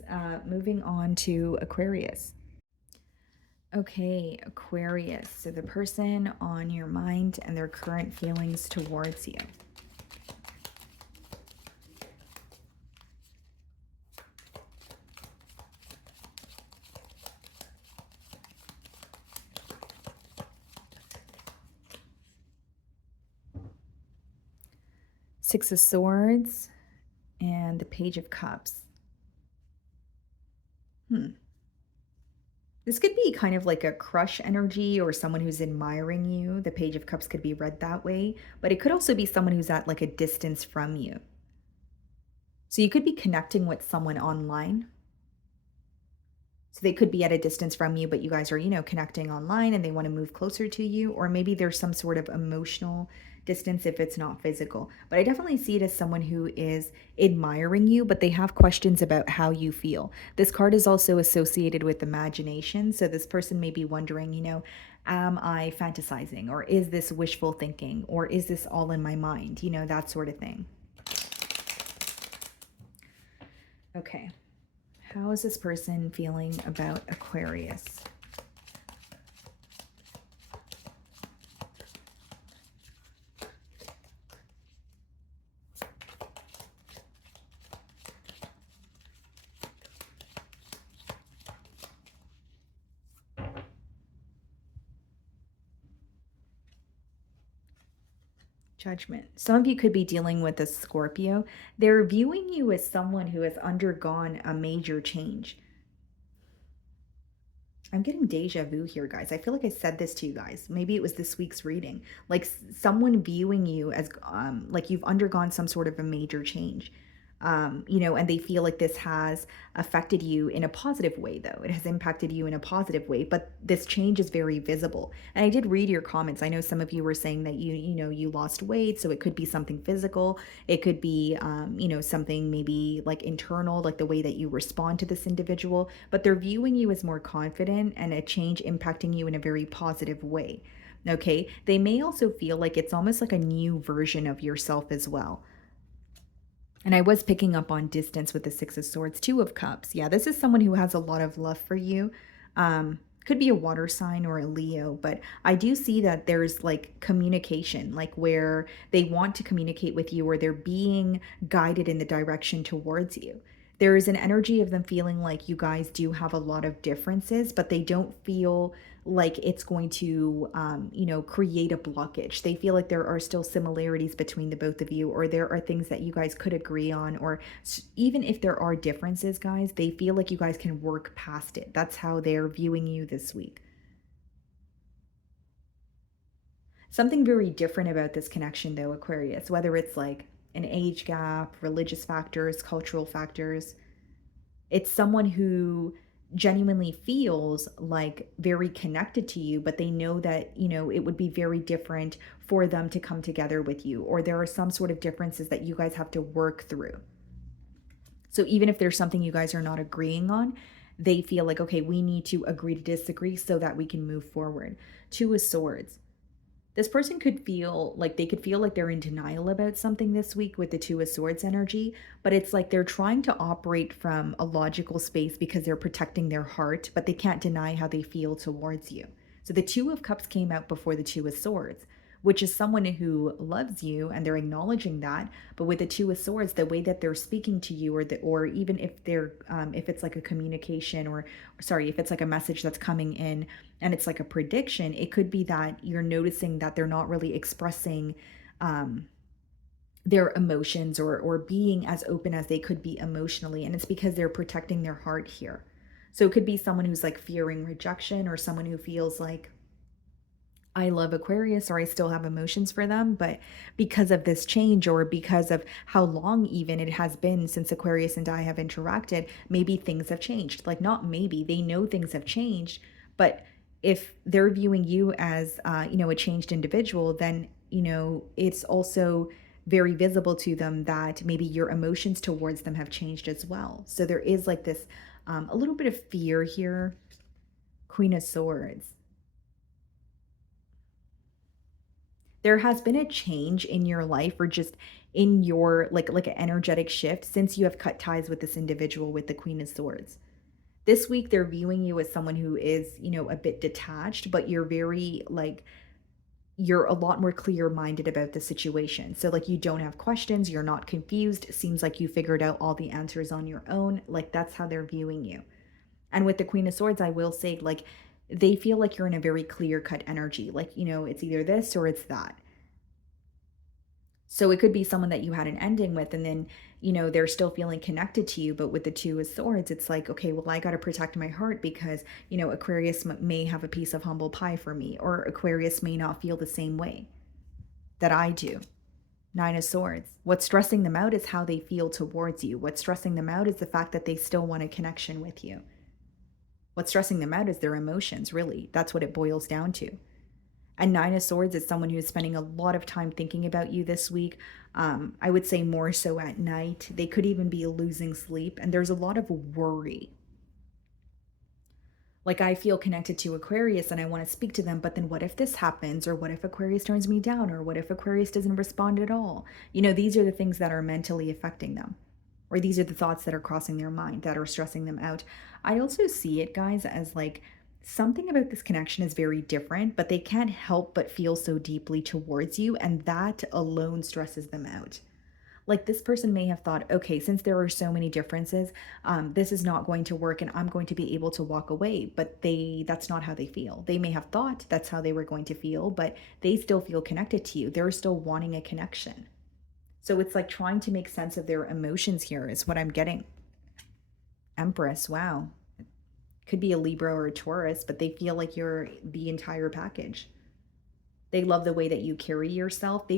Moving on to Aquarius. Okay, Aquarius. So the person on your mind and their current feelings towards you. Six of Swords and the Page of Cups. This could be kind of like a crush energy or someone who's admiring you. The Page of Cups could be read that way, but it could also be someone who's at like a distance from you. So you could be connecting with someone online. So they could be at a distance from you, but you guys are, connecting online and they want to move closer to you. Or maybe there's some sort of emotional distance if it's not physical. But I definitely see it as someone who is admiring you, but they have questions about how you feel. This card is also associated with imagination. So this person may be wondering, am I fantasizing? Or is this wishful thinking? Or is this all in my mind? That sort of thing. Okay. How is this person feeling about Aquarius? Judgment. Some of you could be dealing with a Scorpio. They're viewing you as someone who has undergone a major change. I'm getting deja vu here, guys. I feel like I said this to you guys. Maybe it was this week's reading. Like someone viewing you as like you've undergone some sort of a major change. You know, and they feel like this has affected you in a positive way, though. It has impacted you in a positive way, but this change is very visible. And I did read your comments. I know some of you were saying that you know, you lost weight, so it could be something physical. It could be, you know, something maybe like internal, like the way that you respond to this individual, but they're viewing you as more confident and a change impacting you in a very positive way. Okay. They may also feel like it's almost like a new version of yourself as well. And I was picking up on distance with the Six of Swords, Two of Cups. Yeah, this is someone who has a lot of love for you. Could be a water sign or a Leo, but I do see that there's like communication, like where they want to communicate with you or they're being guided in the direction towards you. There is an energy of them feeling like you guys do have a lot of differences, but they don't feel like it's going to, you know, create a blockage. They feel like there are still similarities between the both of you, or there are things that you guys could agree on, or even if there are differences, guys, they feel like you guys can work past it. That's how they're viewing you this week. Something very different about this connection, though, Aquarius, whether it's like an age gap, religious factors, cultural factors, it's someone who genuinely feels like very connected to you, but they know that, you know, it would be very different for them to come together with you, or there are some sort of differences that you guys have to work through. So even if there's something you guys are not agreeing on, they feel like, okay, we need to agree to disagree so that we can move forward. Two of Swords. This person could feel like they're in denial about something this week with the Two of Swords energy, but it's like they're trying to operate from a logical space because they're protecting their heart, but they can't deny how they feel towards you. So the Two of Cups came out before the Two of Swords, which is someone who loves you and they're acknowledging that. But with the Two of Swords, the way that they're speaking to you, or even if they're if it's like a communication, or sorry, if it's like a message that's coming in and it's like a prediction, it could be that you're noticing that they're not really expressing um, their emotions, or being as open as they could be emotionally, and it's because they're protecting their heart here. So it could be someone who's like fearing rejection, or someone who feels like, I love Aquarius or I still have emotions for them, but because of this change, or because of how long even it has been since Aquarius and I have interacted, maybe things have changed. Like, not maybe, they know things have changed, but if they're viewing you as, you know, a changed individual, then, you know, it's also very visible to them that maybe your emotions towards them have changed as well. So there is like this, a little bit of fear here. Queen of Swords. There has been a change in your life, or just in your like an energetic shift since you have cut ties with this individual with the Queen of Swords. This week they're viewing you as someone who is, you know, a bit detached, but you're very like, you're a lot more clear minded about the situation. So like you don't have questions, you're not confused. It seems like you figured out all the answers on your own. Like that's how they're viewing you. And with the Queen of Swords, I will say, like, they feel like you're in a very clear cut energy. Like, you know, it's either this or it's that. So it could be someone that you had an ending with, and then, you know, they're still feeling connected to you. But with the Two of Swords, it's like, okay, well, I got to protect my heart because, you know, Aquarius may have a piece of humble pie for me, or Aquarius may not feel the same way that I do. Nine of Swords. What's stressing them out is how they feel towards you. What's stressing them out is the fact that they still want a connection with you. What's stressing them out is their emotions, really. That's what it boils down to. And Nine of Swords is someone who's spending a lot of time thinking about you this week. I would say more so at night. They could even be losing sleep, and there's a lot of worry. Like, I feel connected to Aquarius and I want to speak to them, but then what if this happens? Or what if Aquarius turns me down? Or what if Aquarius doesn't respond at all? You know, these are the things that are mentally affecting them. Or these are the thoughts that are crossing their mind that are stressing them out. I also see it, guys, as like something about this connection is very different, but they can't help but feel so deeply towards you, and that alone stresses them out. Like, this person may have thought, okay, since there are so many differences, this is not going to work and I'm going to be able to walk away. But that's not how they feel. They may have thought that's how they were going to feel, but they still feel connected to you. They're still wanting a connection. So it's like trying to make sense of their emotions here is what I'm getting. Empress, wow. Could be a Libra or a Taurus, but they feel like you're the entire package. They love the way that you carry yourself.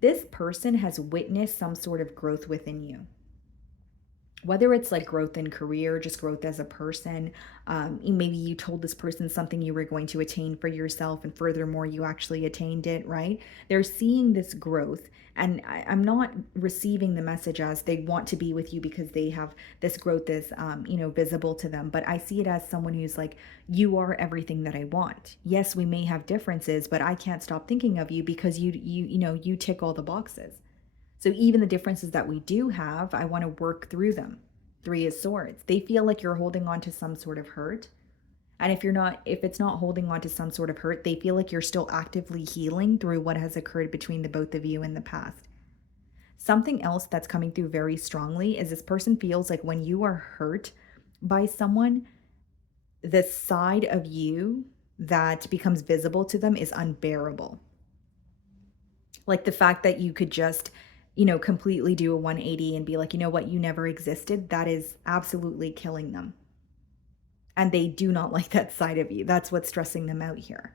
This person has witnessed some sort of growth within you. Whether it's like growth in career, just growth as a person, maybe you told this person something you were going to attain for yourself, and furthermore, you actually attained it, right? They're seeing this growth, and I'm not receiving the message as they want to be with you because they have this growth is, visible to them. But I see it as someone who's like, you are everything that I want. Yes, we may have differences, but I can't stop thinking of you because you tick all the boxes. So even the differences that we do have, I want to work through them. Three of Swords. They feel like you're holding on to some sort of hurt. And if it's not holding on to some sort of hurt, they feel like you're still actively healing through what has occurred between the both of you in the past. Something else that's coming through very strongly is this person feels like when you are hurt by someone, the side of you that becomes visible to them is unbearable. Like the fact that you could just completely do a 180 and be like, you know what, you never existed, that is absolutely killing them. And they do not like that side of you. That's what's stressing them out here.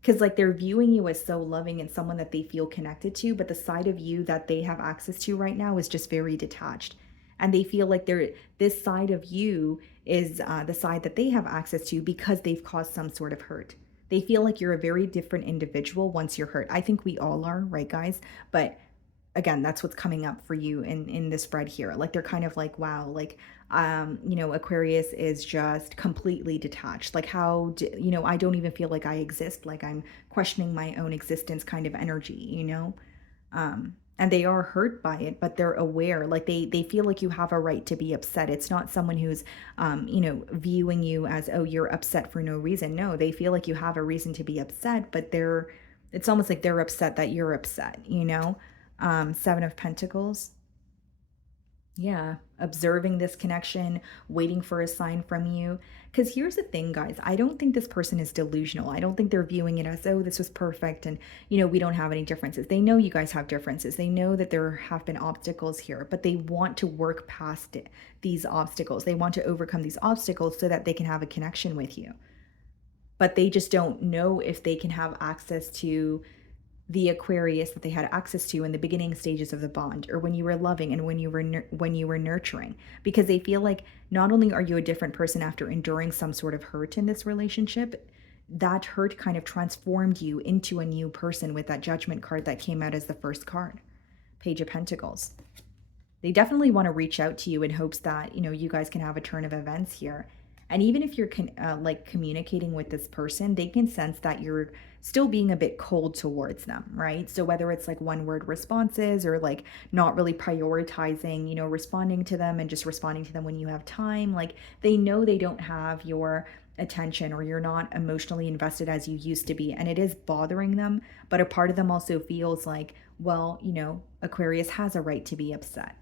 Because like they're viewing you as so loving and someone that they feel connected to, but the side of you that they have access to right now is just very detached. And they feel like this side of you is the side that they have access to because they've caused some sort of hurt. They feel like you're a very different individual once you're hurt. I think we all are, right, guys? But again, that's what's coming up for you in the spread here. Like they're kind of like, wow, like, Aquarius is just completely detached. Like I don't even feel like I exist. Like I'm questioning my own existence kind of energy, and they are hurt by it, but they're aware. Like they feel like you have a right to be upset. It's not someone who's viewing you as, oh, you're upset for no reason. No, they feel like you have a reason to be upset, but it's almost like they're upset that you're upset. Seven of Pentacles. Yeah, observing this connection, waiting for a sign from you. Because here's the thing, guys, I don't think this person is delusional. I don't think they're viewing it as, oh, this was perfect and, we don't have any differences. They know you guys have differences. They know that there have been obstacles here, but they want to work past these obstacles. They want to overcome these obstacles so that they can have a connection with you. But they just don't know if they can have access to the Aquarius that they had access to in the beginning stages of the bond, or when you were loving and when you were nurturing, because they feel like not only are you a different person after enduring some sort of hurt in this relationship, that hurt kind of transformed you into a new person with that Judgment card that came out as the first card. Page of Pentacles. They definitely want to reach out to you in hopes that you guys can have a turn of events here. And even if you're communicating with this person, they can sense that you're still being a bit cold towards them, right? So whether it's like one word responses or like not really prioritizing, responding to them and just responding to them when you have time, like they know they don't have your attention or you're not emotionally invested as you used to be. And it is bothering them. But a part of them also feels like, well, Aquarius has a right to be upset.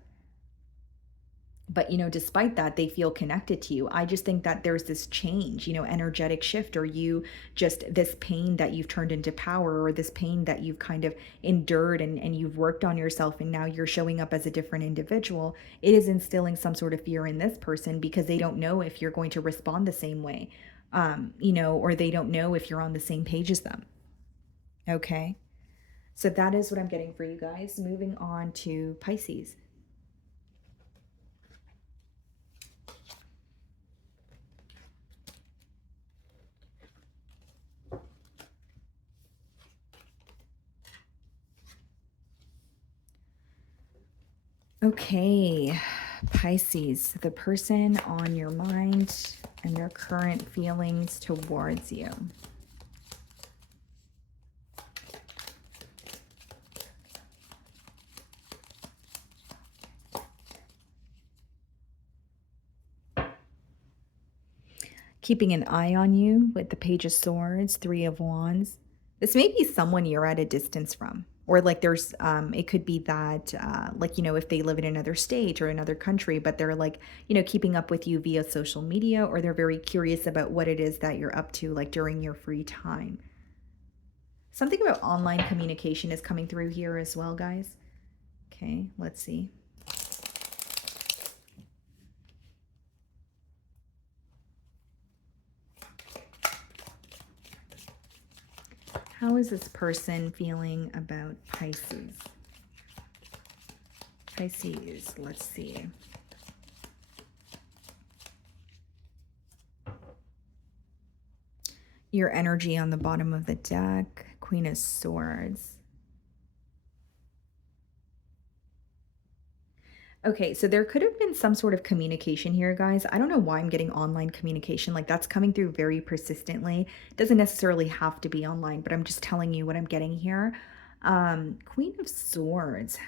But, despite that, they feel connected to you. I just think that there's this change, energetic shift, or this pain that you've turned into power, or this pain that you've kind of endured and you've worked on yourself and now you're showing up as a different individual. It is instilling some sort of fear in this person because they don't know if you're going to respond the same way, or they don't know if you're on the same page as them. Okay. So that is what I'm getting for you guys. Moving on to Pisces. Okay, Pisces, the person on your mind and their current feelings towards you. Keeping an eye on you with the Page of Swords, Three of Wands. This may be someone you're at a distance from. Or like there's, it could be that, if they live in another state or another country, but they're like, keeping up with you via social media, or they're very curious about what it is that you're up to, like during your free time. Something about online communication is coming through here as well, guys. Okay, let's see. How is this person feeling about Pisces? Pisces, let's see. Your energy on the bottom of the deck, Queen of Swords. Okay, so there could have been some sort of communication here, guys. I don't know why I'm getting online communication. Like, that's coming through very persistently. It doesn't necessarily have to be online, but I'm just telling you what I'm getting here. Queen of Swords.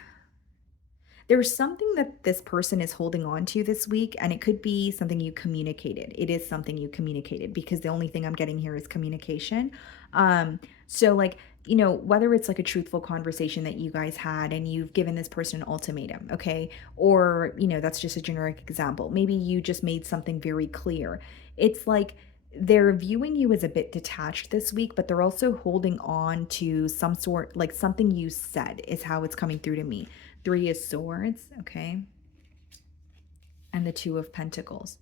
There's something that this person is holding on to this week, and it could be something you communicated. It is something you communicated because the only thing I'm getting here is communication. So like, whether it's like a truthful conversation that you guys had and you've given this person an ultimatum, okay? Or, that's just a generic example. Maybe you just made something very clear. It's like they're viewing you as a bit detached this week, but they're also holding on to some sort, like something you said is how it's coming through to me. Three of Swords, okay? And the Two of Pentacles.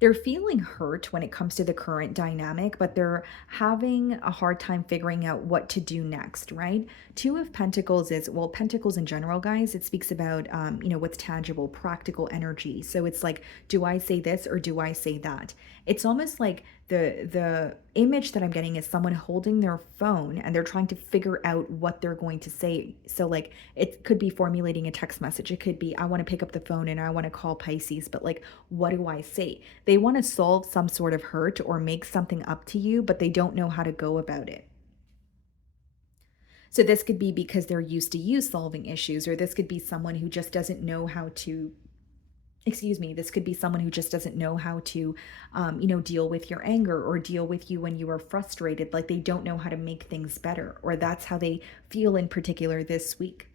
They're feeling hurt when it comes to the current dynamic, but they're having a hard time figuring out what to do next, right? Two of Pentacles is, well, Pentacles in general, guys, it speaks about, what's tangible, practical energy. So it's like, do I say this or do I say that? It's almost like the image that I'm getting is someone holding their phone and they're trying to figure out what they're going to say. So like it could be formulating a text message. It could be, I want to pick up the phone and I want to call Pisces, but like, what do I say? They want to solve some sort of hurt or make something up to you, but they don't know how to go about it. So this could be because they're used to you solving issues, or this could be someone who just doesn't know how to, excuse me, this could be someone who just doesn't know how to, deal with your anger or deal with you when you are frustrated. Like they don't know how to make things better, or that's how they feel in particular this week.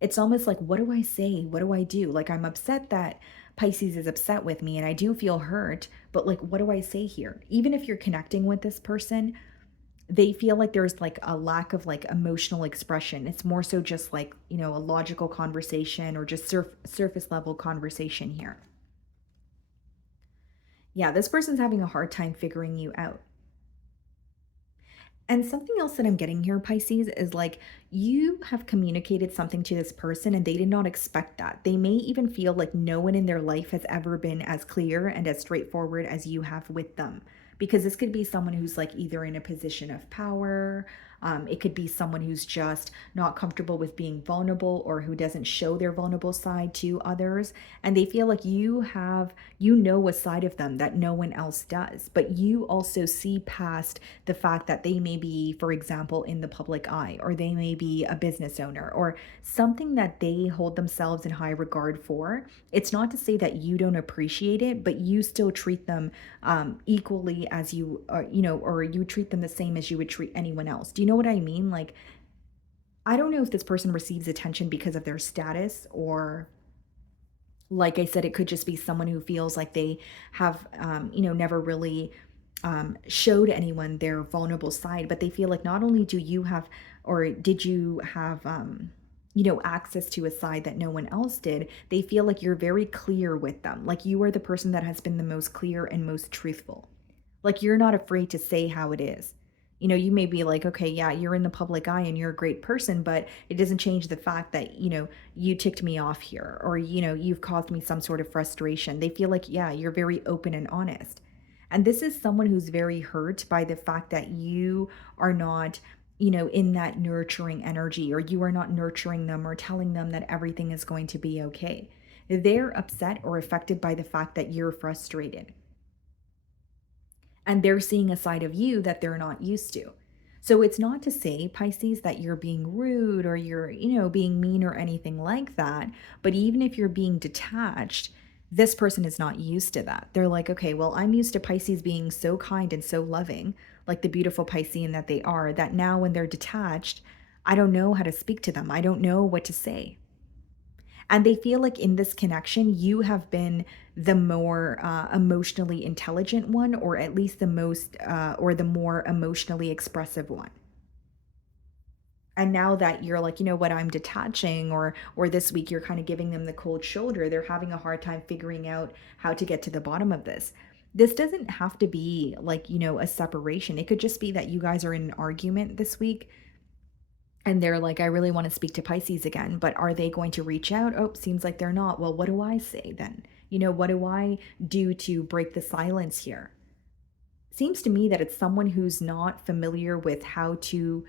It's almost like, what do I say? What do I do? Like, I'm upset that Pisces is upset with me and I do feel hurt, but like, what do I say here? Even if you're connecting with this person, they feel like there's like a lack of like emotional expression. It's more so just like, a logical conversation or just surface level conversation here. Yeah, this person's having a hard time figuring you out. And something else that I'm getting here, Pisces, is like you have communicated something to this person and they did not expect that. They may even feel like no one in their life has ever been as clear and as straightforward as you have with them. Because this could be someone who's like either in a position of power, it could be someone who's just not comfortable with being vulnerable or who doesn't show their vulnerable side to others. And they feel like you have, a side of them that no one else does. But you also see past the fact that they may be, for example, in the public eye, or they may be a business owner, or something that they hold themselves in high regard for. It's not to say that you don't appreciate it, but you still treat them equally as you, or you treat them the same as you would treat anyone else. Do you know what I mean? Like, I don't know if this person receives attention because of their status, or like I said, it could just be someone who feels like they have, never really showed anyone their vulnerable side, but they feel like not only do you have, or did you have, access to a side that no one else did, they feel like you're very clear with them. Like you are the person that has been the most clear and most truthful. Like you're not afraid to say how it is. You may be like, okay, yeah, you're in the public eye and you're a great person, but it doesn't change the fact that, you ticked me off here, or, you've caused me some sort of frustration. They feel like, yeah, you're very open and honest. And this is someone who's very hurt by the fact that you are not, in that nurturing energy, or you are not nurturing them or telling them that everything is going to be okay. They're upset or affected by the fact that you're frustrated. And they're seeing a side of you that they're not used to. So it's not to say, Pisces, that you're being rude or you're, being mean or anything like that. But even if you're being detached, this person is not used to that. They're like, okay, well, I'm used to Pisces being so kind and so loving, like the beautiful Piscean that they are, that now when they're detached, I don't know how to speak to them. I don't know what to say. And they feel like in this connection, you have been the more emotionally intelligent one, or at least the most, or the more emotionally expressive one. And now that you're like, you know what, I'm detaching, or this week you're kind of giving them the cold shoulder, they're having a hard time figuring out how to get to the bottom of this. This doesn't have to be like, a separation. It could just be that you guys are in an argument this week and they're like, I really want to speak to Pisces again, but are they going to reach out? Oh, seems like they're not. Well, what do I say then? What do I do to break the silence here? Seems to me that it's someone who's not familiar with how to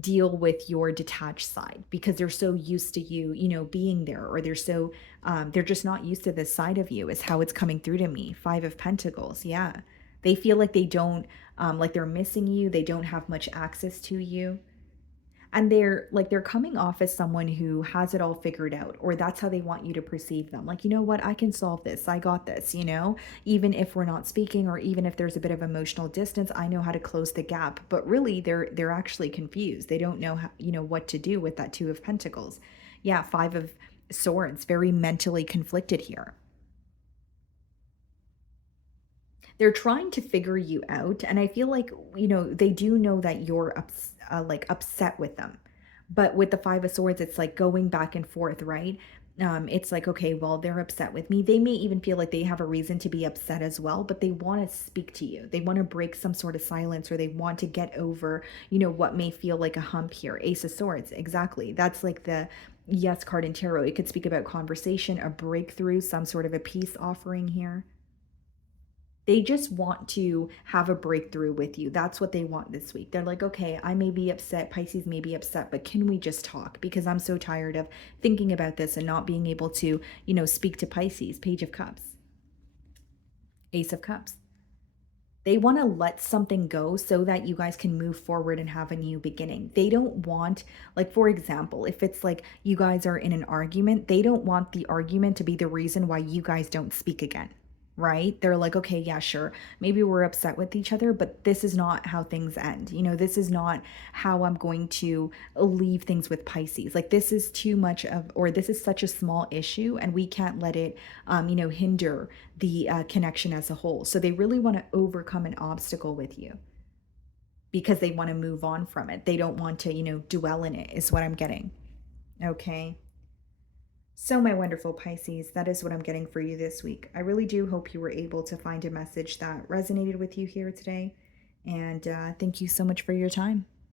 deal with your detached side because they're so used to you, being there, or they're just not used to this side of you, is how it's coming through to me. Five of Pentacles. Yeah. They feel like they don't, like they're missing you. They don't have much access to you. And they're coming off as someone who has it all figured out, or that's how they want you to perceive them. Like, you know what, I can solve this. I got this, even if we're not speaking, or even if there's a bit of emotional distance, I know how to close the gap. But really they're actually confused. They don't know how, what to do with that Two of Pentacles. Yeah, Five of Swords, very mentally conflicted here. They're trying to figure you out, and I feel like, they do know that you're like upset with them. But with the Five of Swords, it's like going back and forth, right? It's like, okay, well, they're upset with me. They may even feel like they have a reason to be upset as well, but they want to speak to you. They want to break some sort of silence, or they want to get over, what may feel like a hump here. Ace of Swords, exactly. That's like the yes card in tarot. It could speak about conversation, a breakthrough, some sort of a peace offering here. They just want to have a breakthrough with you. That's what they want this week. They're like, okay, I may be upset, Pisces may be upset, but can we just talk? Because I'm so tired of thinking about this and not being able to, speak to Pisces. Page of Cups, Ace of Cups. They want to let something go so that you guys can move forward and have a new beginning. They don't want, like, for example, if it's like you guys are in an argument, they don't want the argument to be the reason why you guys don't speak again, right? They're like, okay, yeah, sure. Maybe we're upset with each other, but this is not how things end. This is not how I'm going to leave things with Pisces. Like, this is too much of, or this is such a small issue, and we can't let it, hinder the connection as a whole. So they really want to overcome an obstacle with you because they want to move on from it. They don't want to, dwell in it, is what I'm getting. Okay. So, my wonderful Pisces, that is what I'm getting for you this week. I really do hope you were able to find a message that resonated with you here today. And thank you so much for your time.